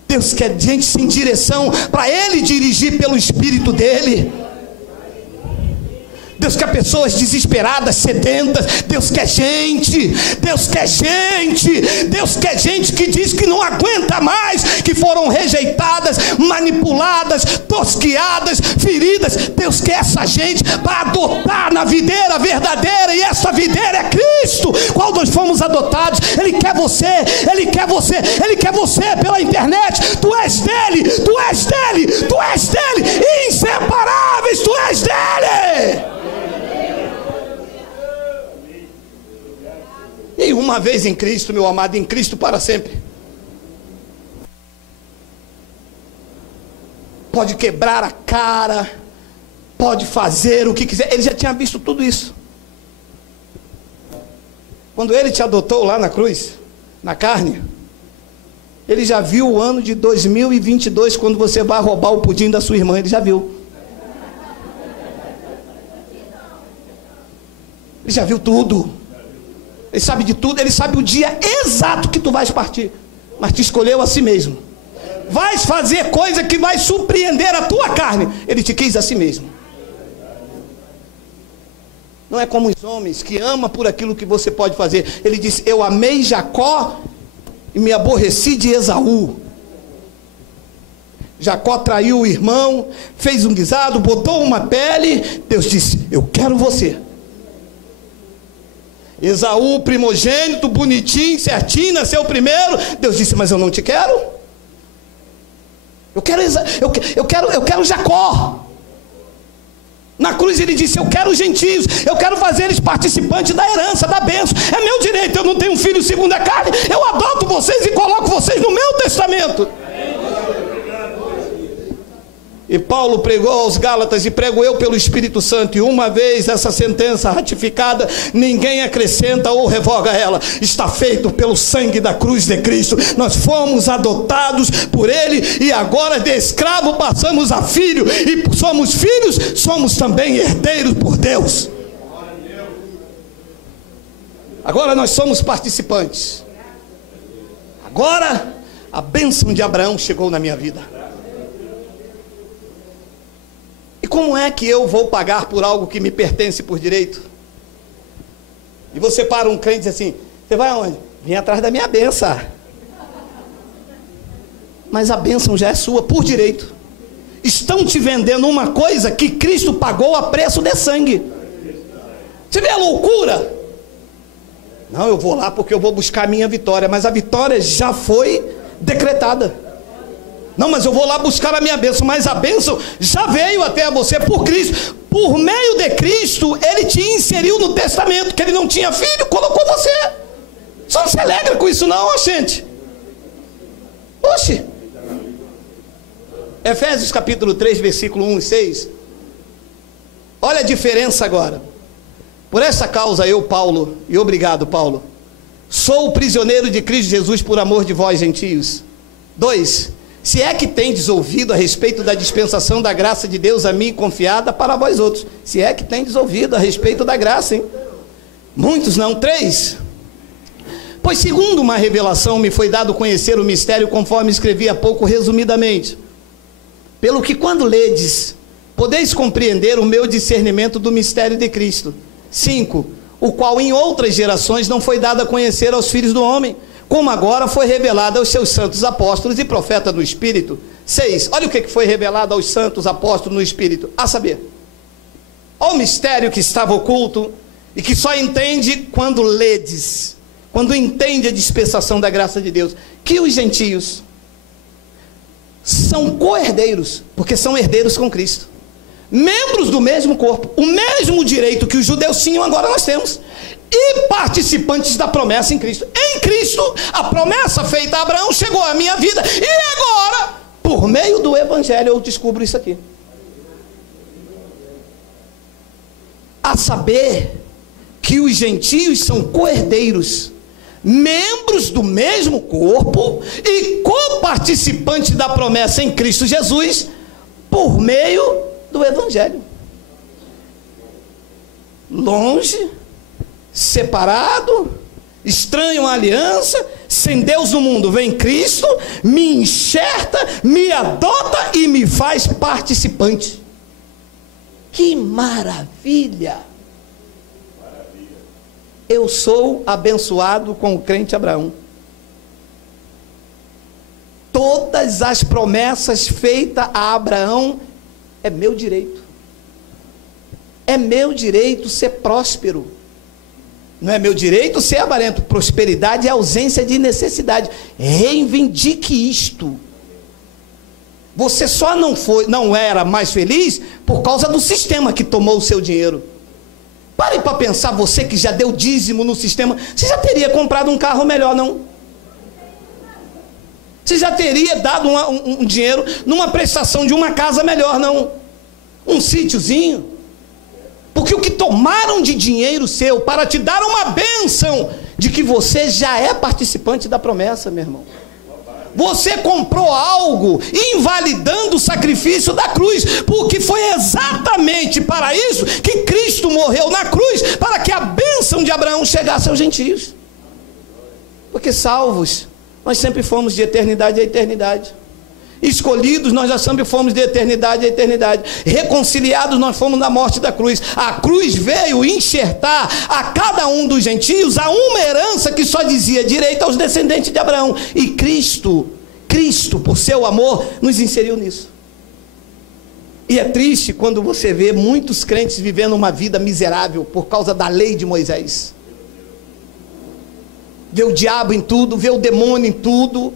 Deus quer gente sem direção, para Ele dirigir pelo Espírito dEle. Deus quer pessoas desesperadas, sedentas. Deus quer gente, Deus quer gente, Deus quer gente que diz que não aguenta mais, que foram rejeitadas, manipuladas, tosqueadas, feridas. Deus quer essa gente para adotar na videira verdadeira, e essa videira é Cristo, qual nós fomos adotados. Ele quer você, Ele quer você, Ele quer você pela internet. Tu és dele, tu és dele, tu és dele, inseparáveis, tu és dele. E uma vez em Cristo, meu amado, em Cristo para sempre. Pode quebrar a cara, pode fazer o que quiser. Ele já tinha visto tudo isso. Quando Ele te adotou lá na cruz, na carne, Ele já viu o ano de 2022, quando você vai roubar o pudim da sua irmã. Ele já viu. Ele já viu tudo. Ele sabe de tudo, ele sabe o dia exato que tu vais partir, mas te escolheu a si mesmo. Vais fazer coisa que vai surpreender a tua carne, ele te quis a si mesmo. Não é como os homens que amam por aquilo que você pode fazer. Ele disse: eu amei Jacó e me aborreci de Esaú. Jacó traiu o irmão, fez um guisado, botou uma pele. Deus disse: eu quero você. Esaú, primogênito, bonitinho, certinho, nasceu primeiro. Deus disse: mas eu não te quero. Eu quero Jacó. Na cruz ele disse: eu quero os gentios, eu quero fazer eles participantes da herança, da bênção. É meu direito, eu não tenho um filho segundo a carne, eu adoto vocês e coloco vocês no meu testamento. E Paulo pregou aos Gálatas, e prego eu pelo Espírito Santo, e uma vez essa sentença ratificada, ninguém acrescenta ou revoga ela. Está feito pelo sangue da cruz de Cristo. Nós fomos adotados por Ele, e agora de escravo passamos a filho, e somos filhos, somos também herdeiros por Deus. Agora nós somos participantes. Agora a bênção de Abraão chegou na minha vida. E como é que eu vou pagar por algo que me pertence por direito? E você para um crente e diz assim: você vai aonde? Vem atrás da minha bênção. Mas a bênção já é sua por direito. Estão te vendendo uma coisa que Cristo pagou a preço de sangue. Você vê a loucura? Não, eu vou lá porque eu vou buscar a minha vitória. Mas a vitória já foi decretada. Não, mas eu vou lá buscar a minha bênção. Mas a bênção já veio até você por Cristo. Por meio de Cristo, Ele te inseriu no testamento. Que Ele não tinha filho, colocou você. Só não se alegra com isso não, gente. Oxe. Efésios capítulo 3, versículo 1 e 6. Olha a diferença agora. Por essa causa eu, Paulo, e obrigado, Paulo, sou o prisioneiro de Cristo Jesus por amor de vós, gentios. 2. Se é que tendes ouvido a respeito da dispensação da graça de Deus a mim confiada para vós outros. Se é que tendes ouvido a respeito da graça, hein? Muitos não. 3. Pois segundo uma revelação me foi dado conhecer o mistério, conforme escrevi há pouco resumidamente. Pelo que quando ledes, podeis compreender o meu discernimento do mistério de Cristo. 5. O qual em outras gerações não foi dado a conhecer aos filhos do homem, como agora foi revelado aos seus santos apóstolos e profetas no Espírito. 6. Olha o que foi revelado aos santos apóstolos no Espírito. A saber, olha o mistério que estava oculto e que só entende quando ledes, quando entende a dispensação da graça de Deus, que os gentios são co-herdeiros, porque são herdeiros com Cristo, membros do mesmo corpo, o mesmo direito que os judeus tinham, agora nós temos, e participantes da promessa em Cristo. Em Cristo, a promessa feita a Abraão chegou à minha vida, e agora, por meio do Evangelho, eu descubro isso aqui. A saber, que os gentios são co-herdeiros, membros do mesmo corpo e co-participantes da promessa em Cristo Jesus, por meio do Evangelho. Longe, separado, estranho à aliança, sem Deus no mundo, vem Cristo, me enxerta, me adota e me faz participante. Que maravilha! Eu sou abençoado com o crente Abraão. Todas as promessas feitas a Abraão é meu direito. É meu direito ser próspero. Não é meu direito ser avarento. Prosperidade é ausência de necessidade. Reivindique isto. Você só não era mais feliz por causa do sistema que tomou o seu dinheiro. Pare para pensar, você que já deu dízimo no sistema, você já teria comprado um carro melhor, não? Você já teria dado um dinheiro numa prestação de uma casa melhor, não? Um sítiozinho? Porque o que tomaram de dinheiro seu para te dar uma bênção de que você já é participante da promessa, meu irmão. Você comprou algo invalidando o sacrifício da cruz, porque foi exatamente para isso que Cristo morreu na cruz, para que a bênção bênção de Abraão chegasse aos gentios. Porque salvos, nós sempre fomos de eternidade a eternidade. Escolhidos, nós já sempre fomos de eternidade a eternidade. Reconciliados, nós fomos na morte da cruz. A cruz veio enxertar a cada um dos gentios a uma herança que só dizia direito aos descendentes de Abraão. E Cristo, por seu amor, nos inseriu nisso. E é triste quando você vê muitos crentes vivendo uma vida miserável por causa da lei de Moisés. Vê o diabo em tudo, vê o demônio em tudo.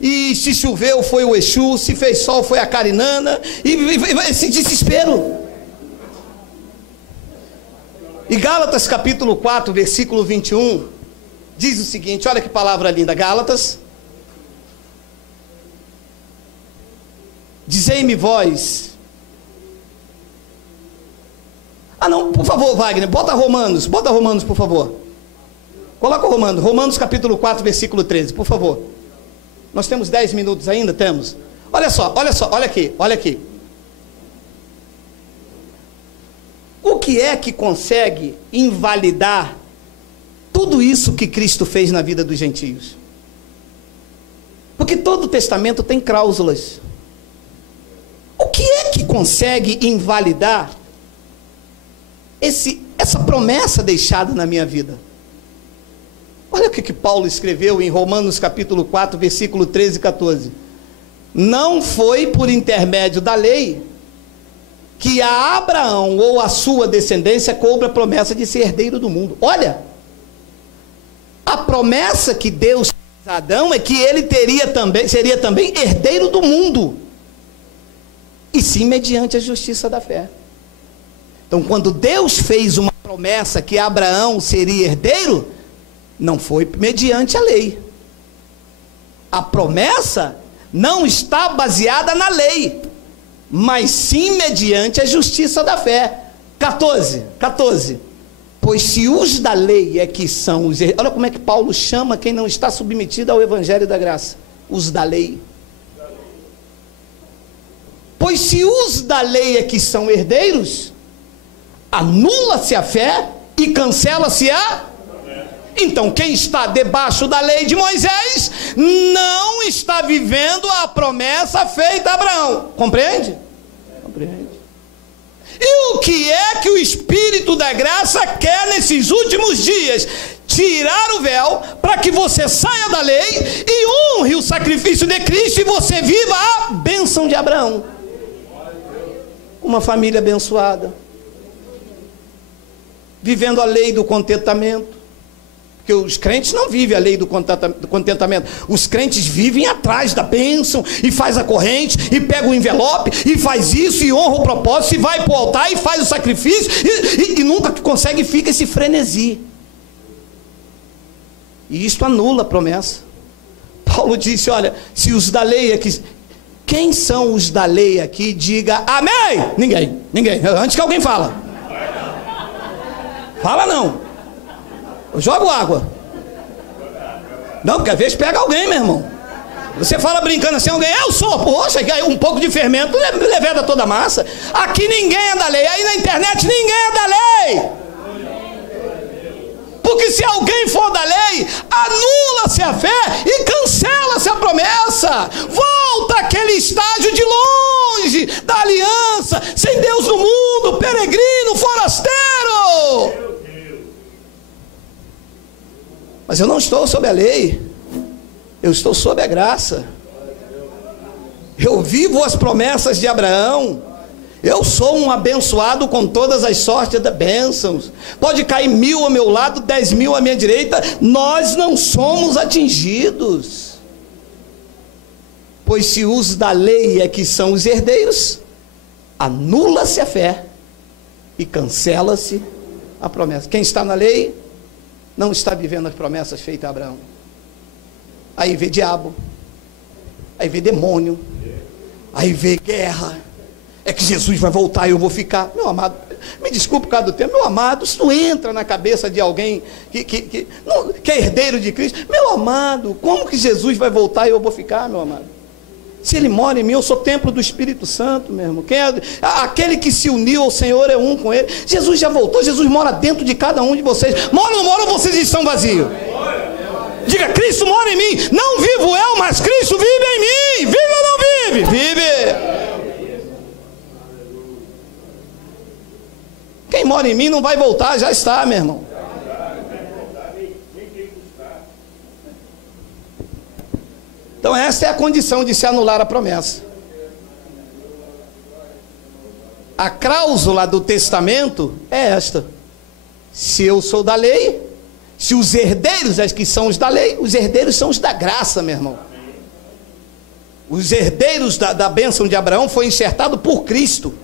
E se choveu foi o Exu, se fez sol foi a Carinana, e esse desespero. E Gálatas capítulo 4, versículo 21, diz o seguinte, olha que palavra linda, Gálatas. Dizei-me vós. Ah não, por favor, Wagner, bota Romanos, por favor. Coloca Romanos capítulo 4, versículo 13, por favor. Nós temos 10 minutos ainda? Temos. Olha só, olha aqui. O que é que consegue invalidar tudo isso que Cristo fez na vida dos gentios? Porque todo o testamento tem cláusulas. O que é que consegue invalidar essa promessa deixada na minha vida? Olha o que Paulo escreveu em Romanos capítulo 4, versículo 13 e 14. Não foi por intermédio da lei que a Abraão ou a sua descendência coube a promessa de ser herdeiro do mundo. Olha, a promessa que Deus fez a Adão é que ele seria também herdeiro do mundo. E sim mediante a justiça da fé. Então quando Deus fez uma promessa que Abraão seria herdeiro, não foi mediante a lei. A promessa não está baseada na lei, mas sim mediante a justiça da fé. 14. Pois se os da lei é que são os... Olha como é que Paulo chama quem não está submetido ao evangelho da graça. Os da lei. Pois se os da lei é que são herdeiros, anula-se a fé e cancela-se a... Então quem está debaixo da lei de Moisés não está vivendo a promessa feita a Abraão. Compreende? Compreende. E o que é que o Espírito da graça quer nesses últimos dias? Tirar o véu para que você saia da lei e honre o sacrifício de Cristo e você viva a bênção de Abraão. Uma família abençoada, vivendo a lei do contentamento. Porque os crentes não vivem a lei do contentamento. Os crentes vivem atrás da bênção, e faz a corrente, e pega o envelope, e faz isso, e honra o propósito, e vai para o altar, e faz o sacrifício, e nunca consegue, fica esse frenesi. E isto anula a promessa. Paulo disse, olha, se os da lei aqui... Quem são os da lei aqui? Diga amém! Ninguém. Antes que alguém fala. Fala não. Eu jogo água. Não, porque às vezes pega alguém, meu irmão. Você fala brincando assim, alguém, eu sou, poxa, um pouco de fermento leveda toda a massa. Aqui ninguém é da lei, aí na internet ninguém é da lei. Porque se alguém for da lei, anula-se a fé e cancela-se a promessa. Volta àquele estágio de longe da aliança, sem Deus no mundo, peregrino, forasteiro. Mas eu não estou sob a lei, eu estou sob a graça. Eu vivo as promessas de Abraão. Eu sou um abençoado com todas as sortes de bênçãos. Pode cair 1000 ao meu lado, 10.000 à minha direita, nós não somos atingidos. Pois se os da lei é que são os herdeiros, anula-se a fé e cancela-se a promessa. Quem está na lei não está vivendo as promessas feitas a Abraão. Aí vê diabo, aí vê demônio, aí vê guerra. É que Jesus vai voltar e eu vou ficar. Meu amado, me desculpe por causa do tempo, meu amado, isso entra na cabeça de alguém que é herdeiro de Cristo. Meu amado, como que Jesus vai voltar e eu vou ficar, meu amado? Se Ele mora em mim, eu sou templo do Espírito Santo, meu irmão. Aquele que se uniu ao Senhor é um com Ele. Jesus já voltou, Jesus mora dentro de cada um de vocês. Mora ou não mora, ou vocês estão vazios? Diga, Cristo mora em mim. Não vivo eu, mas Cristo vive em mim. Vive ou não vive? Vive. Quem mora em mim não vai voltar, já está, meu irmão. Então essa é a condição de se anular a promessa. A cláusula do testamento é esta: se eu sou da lei, se os herdeiros é que são os da lei, os herdeiros são os da graça, meu irmão. Os herdeiros da bênção de Abraão foi enxertado por Cristo.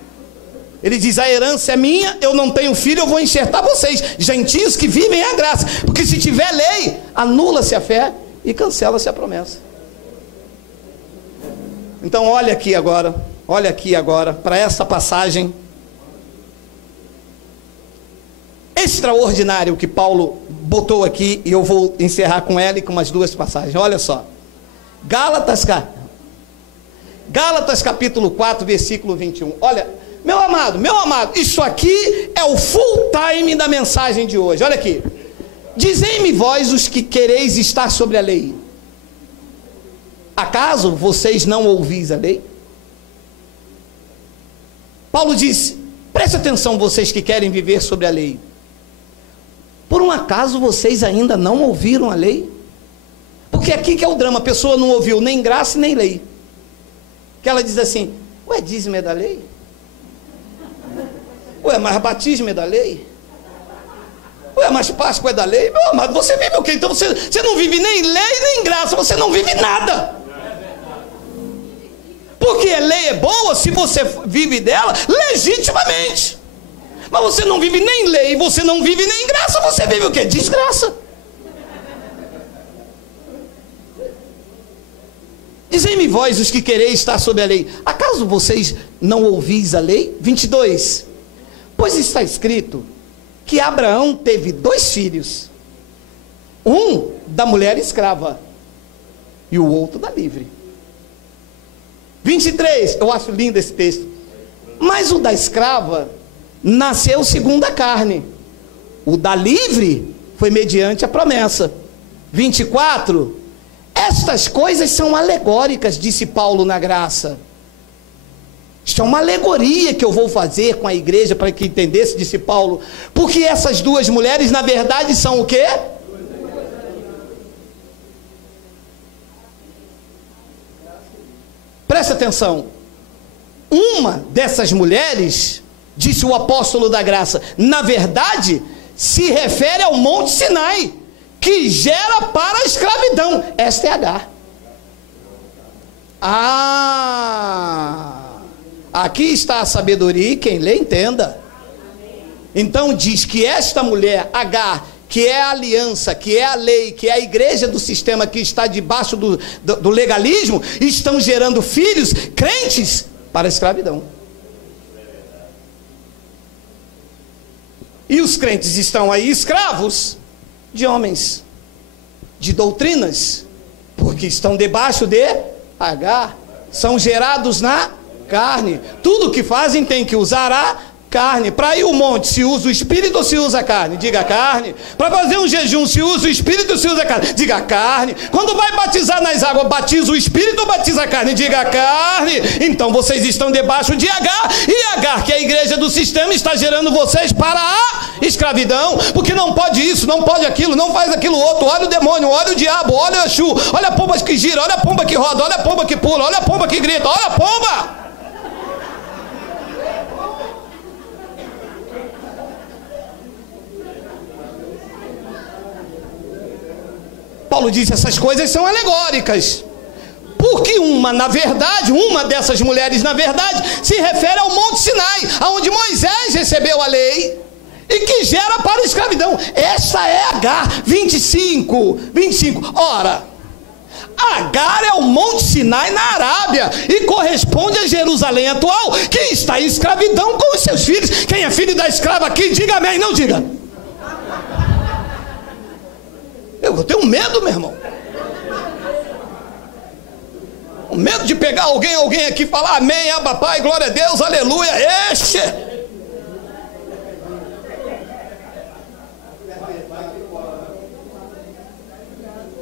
Ele diz, a herança é minha, eu não tenho filho, eu vou enxertar vocês, gentios que vivem a graça. Porque se tiver lei, anula-se a fé e cancela-se a promessa. Então olha aqui agora para essa passagem extraordinária que Paulo botou aqui, e eu vou encerrar com ela e com umas duas passagens. Olha só, Gálatas capítulo 4, versículo 21. Olha, meu amado, isso aqui é o full time da mensagem de hoje. Olha aqui: dizei-me vós os que quereis estar sobre a lei, acaso vocês não ouvis a lei? Paulo diz, preste atenção, vocês que querem viver sobre a lei, por um acaso vocês ainda não ouviram a lei? Porque aqui que é o drama, a pessoa não ouviu nem graça nem lei, que ela diz assim, ué, dízimo é da lei? Ué, mas batismo é da lei? Ué, mas Páscoa é da lei? Meu amado, você vive o quê? Então você não vive nem lei nem graça, você não vive nada. Porque a lei é boa se você vive dela legitimamente. Mas você não vive nem lei, você não vive nem graça, você vive o quê? Desgraça. Dizei-me vós os que quereis estar sob a lei, acaso vocês não ouvis a lei? 22. Pois está escrito que Abraão teve 2 filhos, um da mulher escrava e o outro da livre. 23, eu acho lindo esse texto. Mas o da escrava nasceu segundo a carne, o da livre foi mediante a promessa. 24, estas coisas são alegóricas, disse Paulo na graça. Isto é uma alegoria que eu vou fazer com a igreja para que entendesse, disse Paulo. Porque essas 2 mulheres na verdade são o quê? Presta atenção. Uma dessas mulheres, disse o apóstolo da graça, na verdade se refere ao Monte Sinai, que gera para a escravidão. Esta é Agar. Aqui está a sabedoria, e quem lê entenda. Então diz que esta mulher, Agar, que é a aliança, que é a lei, que é a igreja do sistema que está debaixo do legalismo, estão gerando filhos crentes para a escravidão. E os crentes estão aí escravos de homens, de doutrinas, porque estão debaixo de Agar, são gerados na carne. Tudo que fazem tem que usar a carne. Para ir ao monte, se usa o espírito ou se usa a carne? Diga a carne. Para fazer um jejum, se usa o espírito ou se usa a carne? Diga a carne. Quando vai batizar nas águas, batiza o espírito ou batiza a carne? Diga a carne. Então vocês estão debaixo de Agar, e Agar, que é a igreja do sistema, está gerando vocês para a escravidão, porque não pode isso, não pode aquilo, não faz aquilo outro. Olha o demônio, olha o diabo, olha o Exu, olha a pomba que gira, olha a pomba que roda, olha a pomba que pula, olha a pomba que grita, olha a pomba. Paulo disse, essas coisas são alegóricas, porque uma dessas mulheres, na verdade, se refere ao Monte Sinai, aonde Moisés recebeu a lei, e que gera para a escravidão. Essa é Agar. 25. Ora, Agar é o Monte Sinai na Arábia, e corresponde a Jerusalém atual, que está em escravidão com os seus filhos. Quem é filho da escrava aqui, diga amém, não diga. Eu tenho medo, meu irmão. Com medo de pegar alguém aqui e falar amém, Abba Pai, glória a Deus, aleluia, este.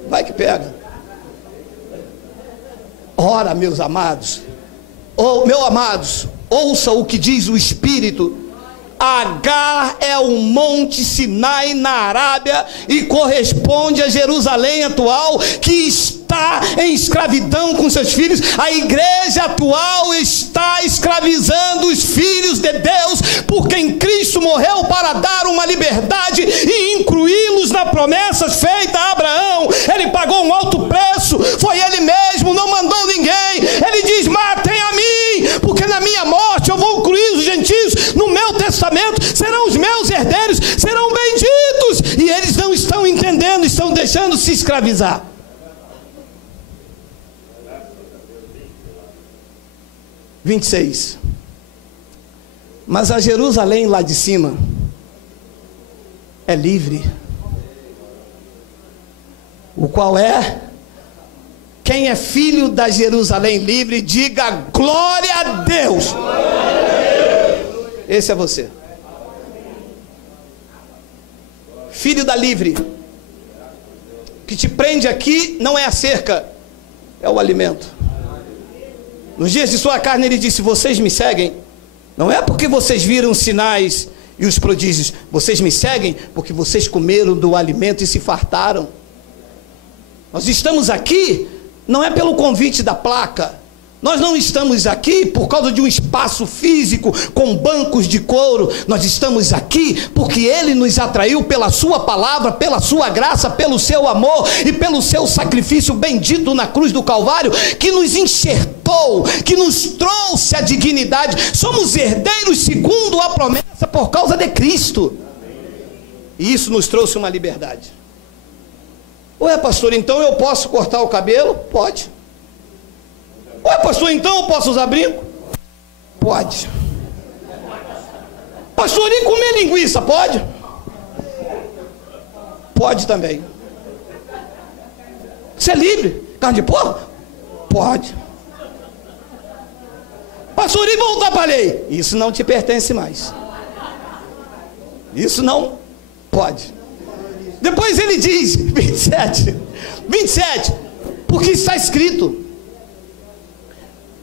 Vai que pega. Ora, meus amados, meus amados, ouça o que diz o Espírito. Agar é o monte Sinai na Arábia e corresponde a Jerusalém atual, que está em escravidão com seus filhos. A igreja atual está escravizando os filhos de Deus, porque em Cristo morreu para dar uma liberdade e incluí-los nas promessas feitas a Abraão. Ele pagou um alto preço, foi ele mesmo, não mandou ninguém. Ele diz: matem a mim, porque na minha morte eu vou incluir os gentios no meu testamento, serão os meus herdeiros, serão benditos. E eles não estão entendendo, estão deixando se escravizar. (26) Mas a Jerusalém lá de cima é livre, o qual é, quem é filho da Jerusalém livre, diga glória a Deus. Esse é você, filho da livre. O que te prende aqui não é a cerca, é o alimento. Nos dias de sua carne ele disse: vocês me seguem, não é porque vocês viram os sinais e os prodígios, vocês me seguem porque vocês comeram do alimento e se fartaram. Nós estamos aqui não é pelo convite da placa, nós não estamos aqui por causa de um espaço físico com bancos de couro. Nós estamos aqui porque Ele nos atraiu pela sua palavra, pela sua graça, pelo seu amor e pelo seu sacrifício bendito na cruz do Calvário, que nos enxertou, que nos trouxe a dignidade. Somos herdeiros segundo a promessa por causa de Cristo, e isso nos trouxe uma liberdade. Ué, pastor, então eu posso cortar o cabelo? Pode. Ué, pastor, então eu posso usar brinco? Pode. Pastor, e comer linguiça? Pode? Pode também. Você é livre? Carne de porco? Pode. Pastor, e voltar para a lei? Isso não te pertence mais. Isso não pode. Depois ele diz, 27, porque está escrito: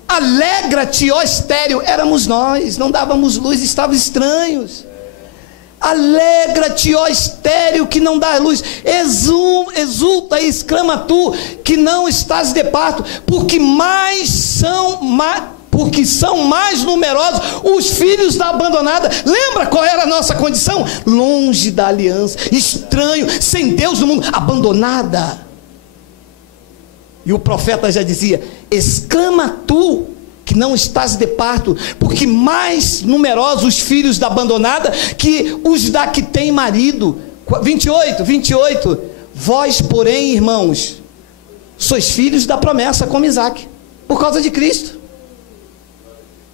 alegra-te, ó estéril. Éramos nós, não dávamos luz, estávamos estranhos. Alegra-te, ó estéril, que não dá luz. Exulta e exclama tu, que não estás de parto, porque são mais numerosos os filhos da abandonada. Lembra qual era a nossa condição? Longe da aliança, estranho, sem Deus no mundo, abandonada. E o profeta já dizia: exclama tu, que não estás de parto, porque mais numerosos os filhos da abandonada que os da que tem marido. 28, vós porém, irmãos, sois filhos da promessa como Isaque, por causa de Cristo.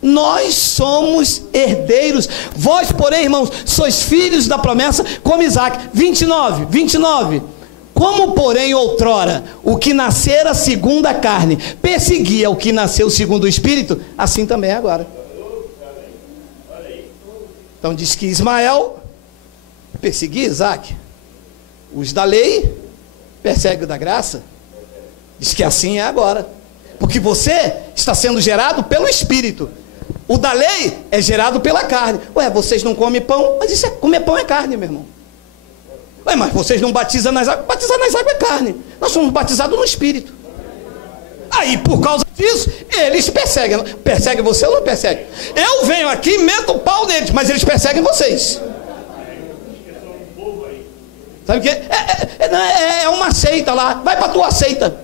Nós somos herdeiros. Vós porém, irmãos, sois filhos da promessa como Isaque. 29, como porém outrora o que nascera segundo a carne perseguia o que nasceu segundo o Espírito, assim também é agora. Então diz que Ismael perseguia Isaque, os da lei perseguem o da graça. Diz que assim é agora, porque você está sendo gerado pelo Espírito. O da lei é gerado pela carne. Ué, vocês não comem pão? Mas isso comer pão é carne, meu irmão. Ué, mas vocês não batizam nas águas? Batizar nas águas é carne. Nós somos batizados no Espírito. Aí, por causa disso, eles perseguem. Perseguem você ou não perseguem? Eu venho aqui, meto o pau neles, mas eles perseguem vocês. Sabe o que? É uma seita lá. Vai para a tua seita.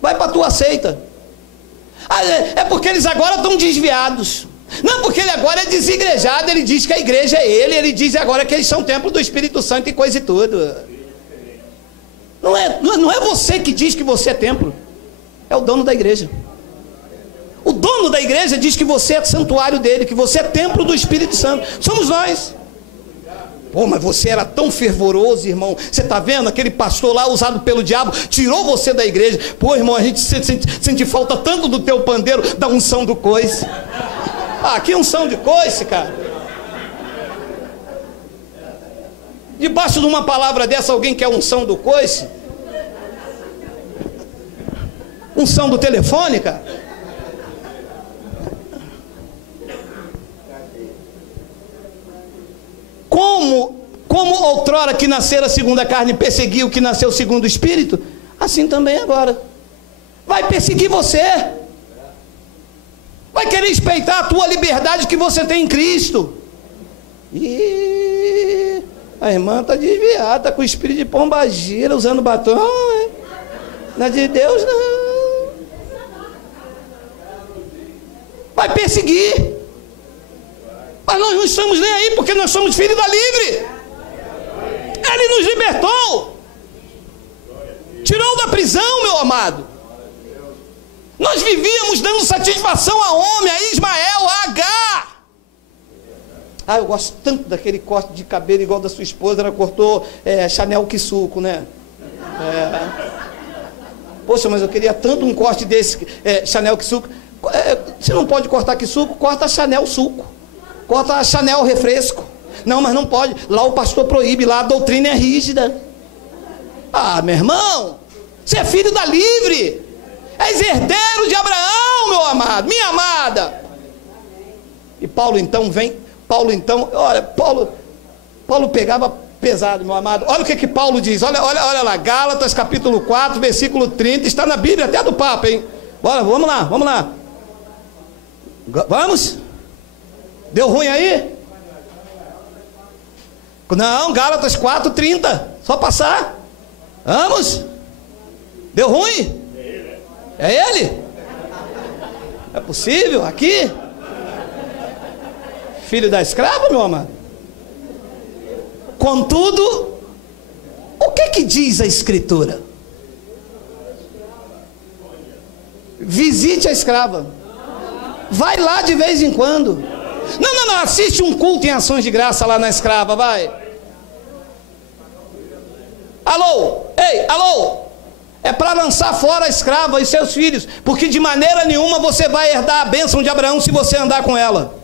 Vai para a tua seita. É porque eles agora estão desviados. Não, porque ele agora é desigrejado. Ele diz que a igreja é ele diz agora que eles são templo do Espírito Santo e coisa e tudo. Não é você que diz que você é templo. É o dono da igreja. O dono da igreja diz que você é santuário dele, que você é templo do Espírito Santo. Somos nós. Pô, mas você era tão fervoroso, irmão. Você está vendo? Aquele pastor lá usado pelo diabo tirou você da igreja. Pô, irmão, a gente sente falta tanto do teu pandeiro, da unção do coice. Ah, que unção de coice, cara. Debaixo de uma palavra dessa, alguém quer unção do coice? Unção do telefone, cara? Como outrora que nascera segundo a carne perseguiu o que nasceu segundo o Espírito, assim também agora. Vai perseguir você. Vai querer respeitar a tua liberdade que você tem em Cristo. E a irmã está desviada, está com o espírito de pombagira, usando batom. Não é de Deus, não. Vai perseguir. Mas nós não estamos nem aí, porque nós somos filhos da livre. Ele nos libertou. Tirou da prisão, meu amado. Nós vivíamos dando satisfação a homem, a Ismael, a Agar. Ah, eu gosto tanto daquele corte de cabelo igual da sua esposa. Ela cortou Chanel Kisuko, né? Poxa, mas eu queria tanto um corte desse Chanel Kisuko. Se não pode cortar Kisuko, corta Chanel Suco. Corta a Chanel Refresco. Não, mas não pode. Lá o pastor proíbe, lá a doutrina é rígida. Ah, meu irmão, você é filho da livre. És herdeiro de Abraão, meu amado, minha amada. E Paulo então, olha, Paulo pegava pesado, meu amado. Olha o que Paulo diz, olha lá, Gálatas capítulo 4, versículo 30, está na Bíblia até do Papa, hein? Bora, vamos lá. Vamos? Deu ruim aí? Não, Gálatas 4:30. Só passar. Vamos? Deu ruim? É ele? É possível? Aqui? Filho da escrava, meu amado? Contudo, o que diz a Escritura? Visite a escrava. Vai lá de vez em quando. Não, assiste um culto em ações de graça lá na escrava, vai. Alô, é para lançar fora a escrava e seus filhos, porque de maneira nenhuma você vai herdar a bênção de Abraão se você andar com ela.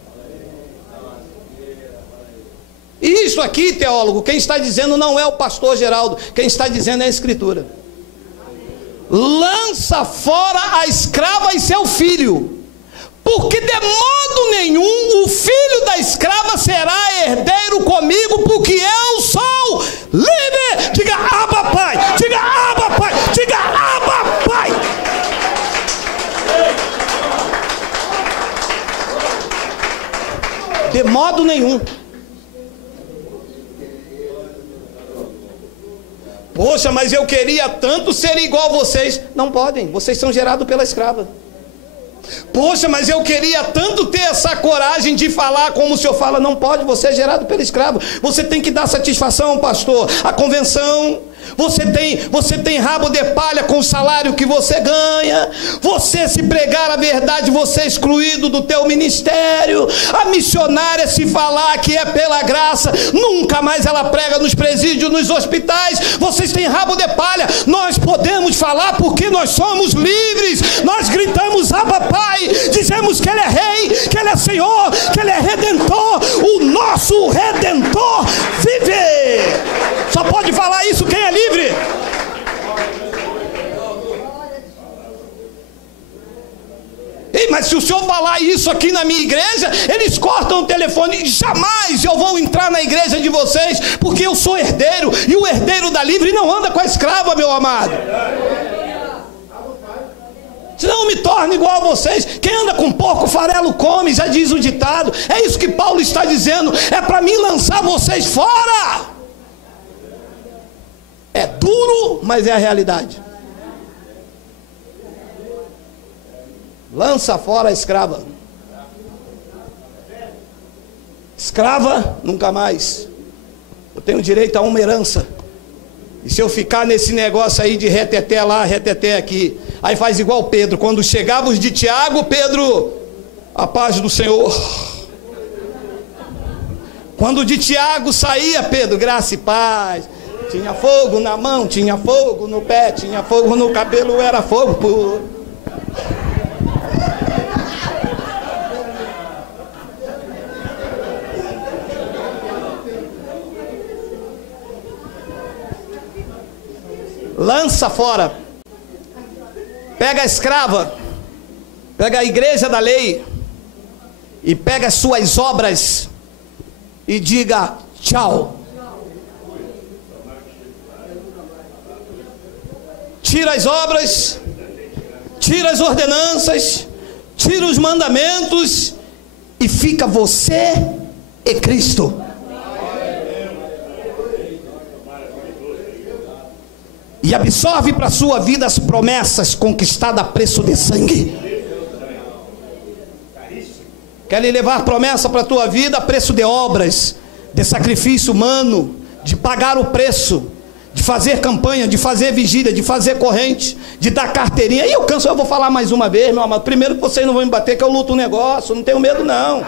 E isso aqui, teólogo, quem está dizendo não é o pastor Geraldo, quem está dizendo é a Escritura. Lança fora a escrava e seu filho, porque de modo nenhum o filho da escrava será herdeiro comigo, porque eu sou livre. Diga Abba Pai, diga Abba Pai, diga Abba Pai. De modo nenhum. Poxa, mas eu queria tanto ser igual a vocês. Não podem, vocês são gerados pela escrava. Poxa, mas eu queria tanto ter essa coragem de falar como o senhor fala. Não pode, você é gerado pelo escravo. Você tem que dar satisfação, pastor. A convenção, você tem rabo de palha com o salário que você ganha. Você, se pregar a verdade, você é excluído do teu ministério. A missionária, se falar que é pela graça, nunca mais ela prega nos presídios, nos hospitais. Vocês têm rabo de palha. Nós podemos falar porque nós somos livres. Nós gritamos Abba Pai, dizemos que Ele é Rei, que Ele é Senhor, que Ele é Redentor. O nosso Redentor vive. Só pode falar isso quem é livre. Ei, mas se o senhor falar isso aqui na minha igreja, eles cortam o telefone. Jamais eu vou entrar na igreja de vocês, porque eu sou herdeiro, e o herdeiro da livre não anda com a escrava, meu amado. Senão eu me torno igual a vocês. Quem anda com porco, farelo come, já diz o ditado. É isso que Paulo está dizendo. É para mim lançar vocês fora. É duro, mas é a realidade. Lança fora a escrava. Escrava, nunca mais. Eu tenho direito a uma herança. E se eu ficar nesse negócio aí de reteté lá, reteté aqui, aí faz igual Pedro. Quando chegava os de Tiago, Pedro, a paz do Senhor. Quando de Tiago saía, Pedro, graça e paz. Tinha fogo na mão, tinha fogo no pé, tinha fogo no cabelo, era fogo puro. Lança fora. Pega a escrava, pega a igreja da lei e pega as suas obras e diga tchau. Tira as obras, tira as ordenanças, tira os mandamentos e fica você e Cristo. E absorve para a sua vida as promessas conquistadas a preço de sangue. Quer lhe levar promessa para a tua vida a preço de obras, de sacrifício humano, de pagar o preço, de fazer campanha, de fazer vigília, de fazer corrente, de dar carteirinha. E eu vou falar mais uma vez, meu amado. Primeiro que vocês não vão me bater, que eu luto um negócio, não tenho medo não.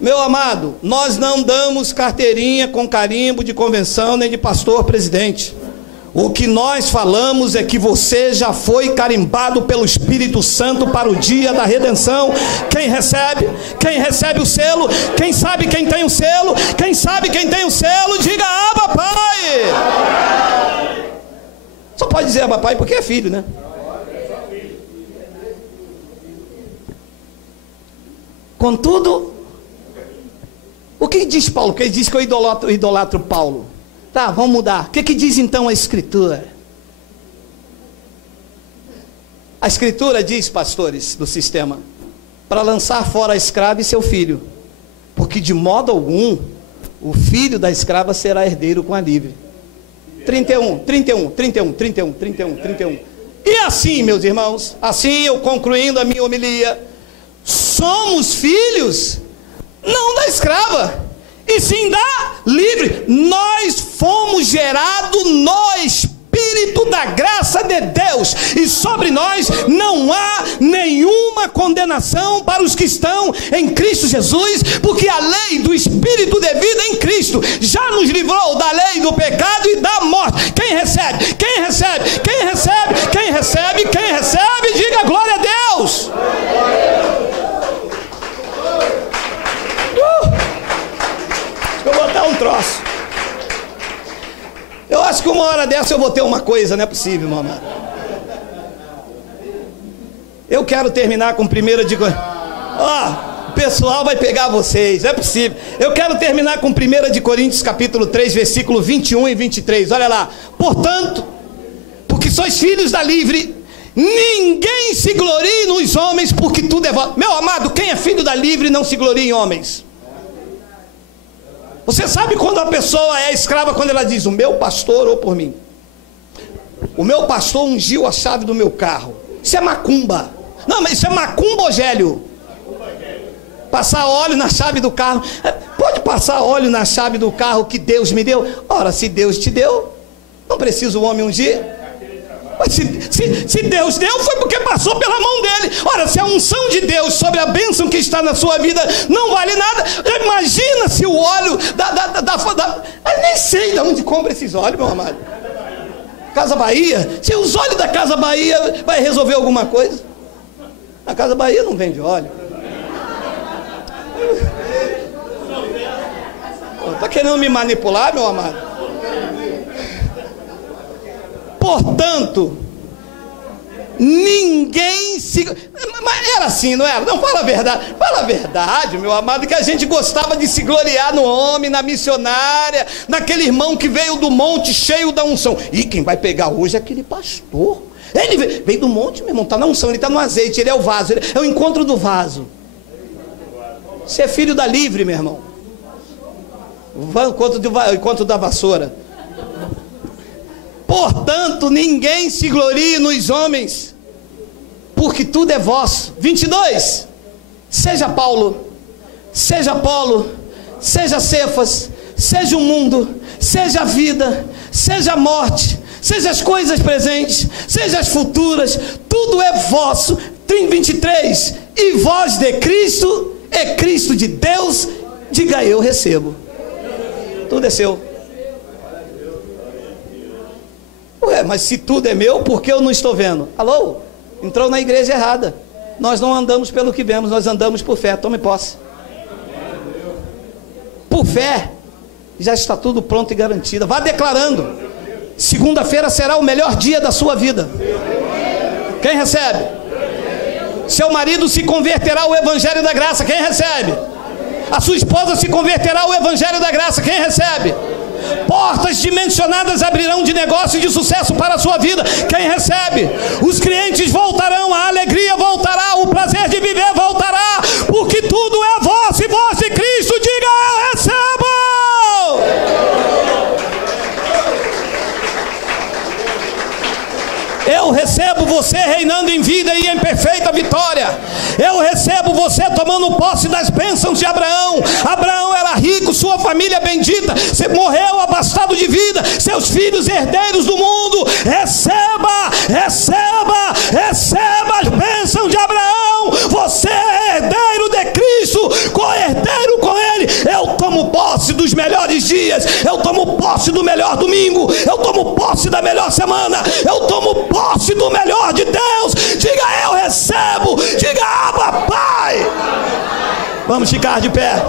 Meu amado, nós não damos carteirinha com carimbo de convenção nem de pastor presidente. O que nós falamos é que você já foi carimbado pelo Espírito Santo para o dia da redenção. Quem recebe o selo, quem sabe quem tem o selo, quem sabe quem tem o selo, diga Abba Pai. Só pode dizer Abba Pai porque é filho, né? Contudo, o que diz Paulo? Que ele diz que eu idolatro Paulo. Tá, vamos mudar. O que diz então a Escritura? A Escritura diz, pastores do sistema, para lançar fora a escrava e seu filho, porque de modo algum o filho da escrava será herdeiro com a livre. 31. E assim, meus irmãos, assim eu concluindo a minha homilia, somos filhos não da escrava, e sim da livre. Nós fomos gerados no Espírito da graça de Deus, e sobre nós não há nenhuma condenação para os que estão em Cristo Jesus, porque a lei do Espírito de vida em Cristo já nos livrou da lei do pecado e da morte. Quem recebe? Quem recebe? Quem recebe? Quem recebe? Quem recebe? Diga glória a Deus. Eu vou botar um troço. Eu acho que uma hora dessa eu vou ter uma coisa, não é possível, meu amado. Eu quero terminar com 1 de... o pessoal vai pegar vocês, é possível. Eu quero terminar com 1 de Coríntios capítulo 3, versículo 21 e 23. Olha lá. Portanto, porque sois filhos da livre, ninguém se glorie nos homens, porque tudo é vosso. Meu amado, quem é filho da livre não se gloria em homens. Você sabe quando a pessoa é escrava, quando ela diz, o meu pastor orou por mim, o meu pastor ungiu a chave do meu carro. Isso é macumba. Não, mas isso é macumba, Ogélio. Passar óleo na chave do carro. Pode passar óleo na chave do carro que Deus me deu? Ora, se Deus te deu, não precisa o homem ungir. Mas se Deus deu, foi porque passou pela mão dele. Ora, se a unção de Deus sobre a bênção que está na sua vida não vale nada, imagina se o óleo eu nem sei de onde compra esses óleos, meu amado. Casa Bahia. Se os óleos da Casa Bahia vai resolver alguma coisa. A Casa Bahia não vende óleo. Está querendo me manipular, meu amado? Portanto, ninguém se... Mas era assim, não era? Não, fala a verdade. Fala a verdade, meu amado, que a gente gostava de se gloriar no homem, na missionária, naquele irmão que veio do monte cheio da unção. E quem vai pegar hoje é aquele pastor. Ele veio do monte, meu irmão, está na unção, ele está no azeite, ele é o vaso, é o encontro do vaso. Você é filho da livre, meu irmão. O encontro da vassoura. Portanto, ninguém se glorie nos homens, porque tudo é vosso. 22. Seja Paulo, seja Apolo, seja Cefas, seja o mundo, seja a vida, seja a morte, seja as coisas presentes, seja as futuras, tudo é vosso. 23. E vós de Cristo é Cristo de Deus, diga eu recebo. Tudo é seu. Ué, mas se tudo é meu, por que eu não estou vendo? Alô? Entrou na igreja errada. Nós não andamos pelo que vemos, nós andamos por fé. Tome posse. Por fé, já está tudo pronto e garantido. Vá declarando. Segunda-feira será o melhor dia da sua vida. Quem recebe? Seu marido se converterá ao evangelho da graça. Quem recebe? A sua esposa se converterá ao evangelho da graça. Quem recebe? Portas dimensionadas abrirão de negócio e de sucesso para a sua vida. Quem recebe? Os clientes voltarão, a alegria voltará, o prazer de viver voltará, porque tudo é vosso e vós de Cristo. Diga eu recebo. Eu recebo você reinando em vida e em perfeita vitória. Eu recebo você tomando posse das bênçãos de Abraão. Abraão era rico, sua família bendita, você morreu abastado de vida, seus filhos herdeiros do mundo. Receba, receba, receba as bênçãos de Abraão. Você é herdeiro de Cristo, co-herdeiro com Ele. Eu tomo posse dos melhores dias, eu tomo posse do melhor domingo, eu tomo posse da melhor semana, eu tomo posse do melhor de Deus. Diga eu recebo, diga Abba Pai. Vamos ficar de pé.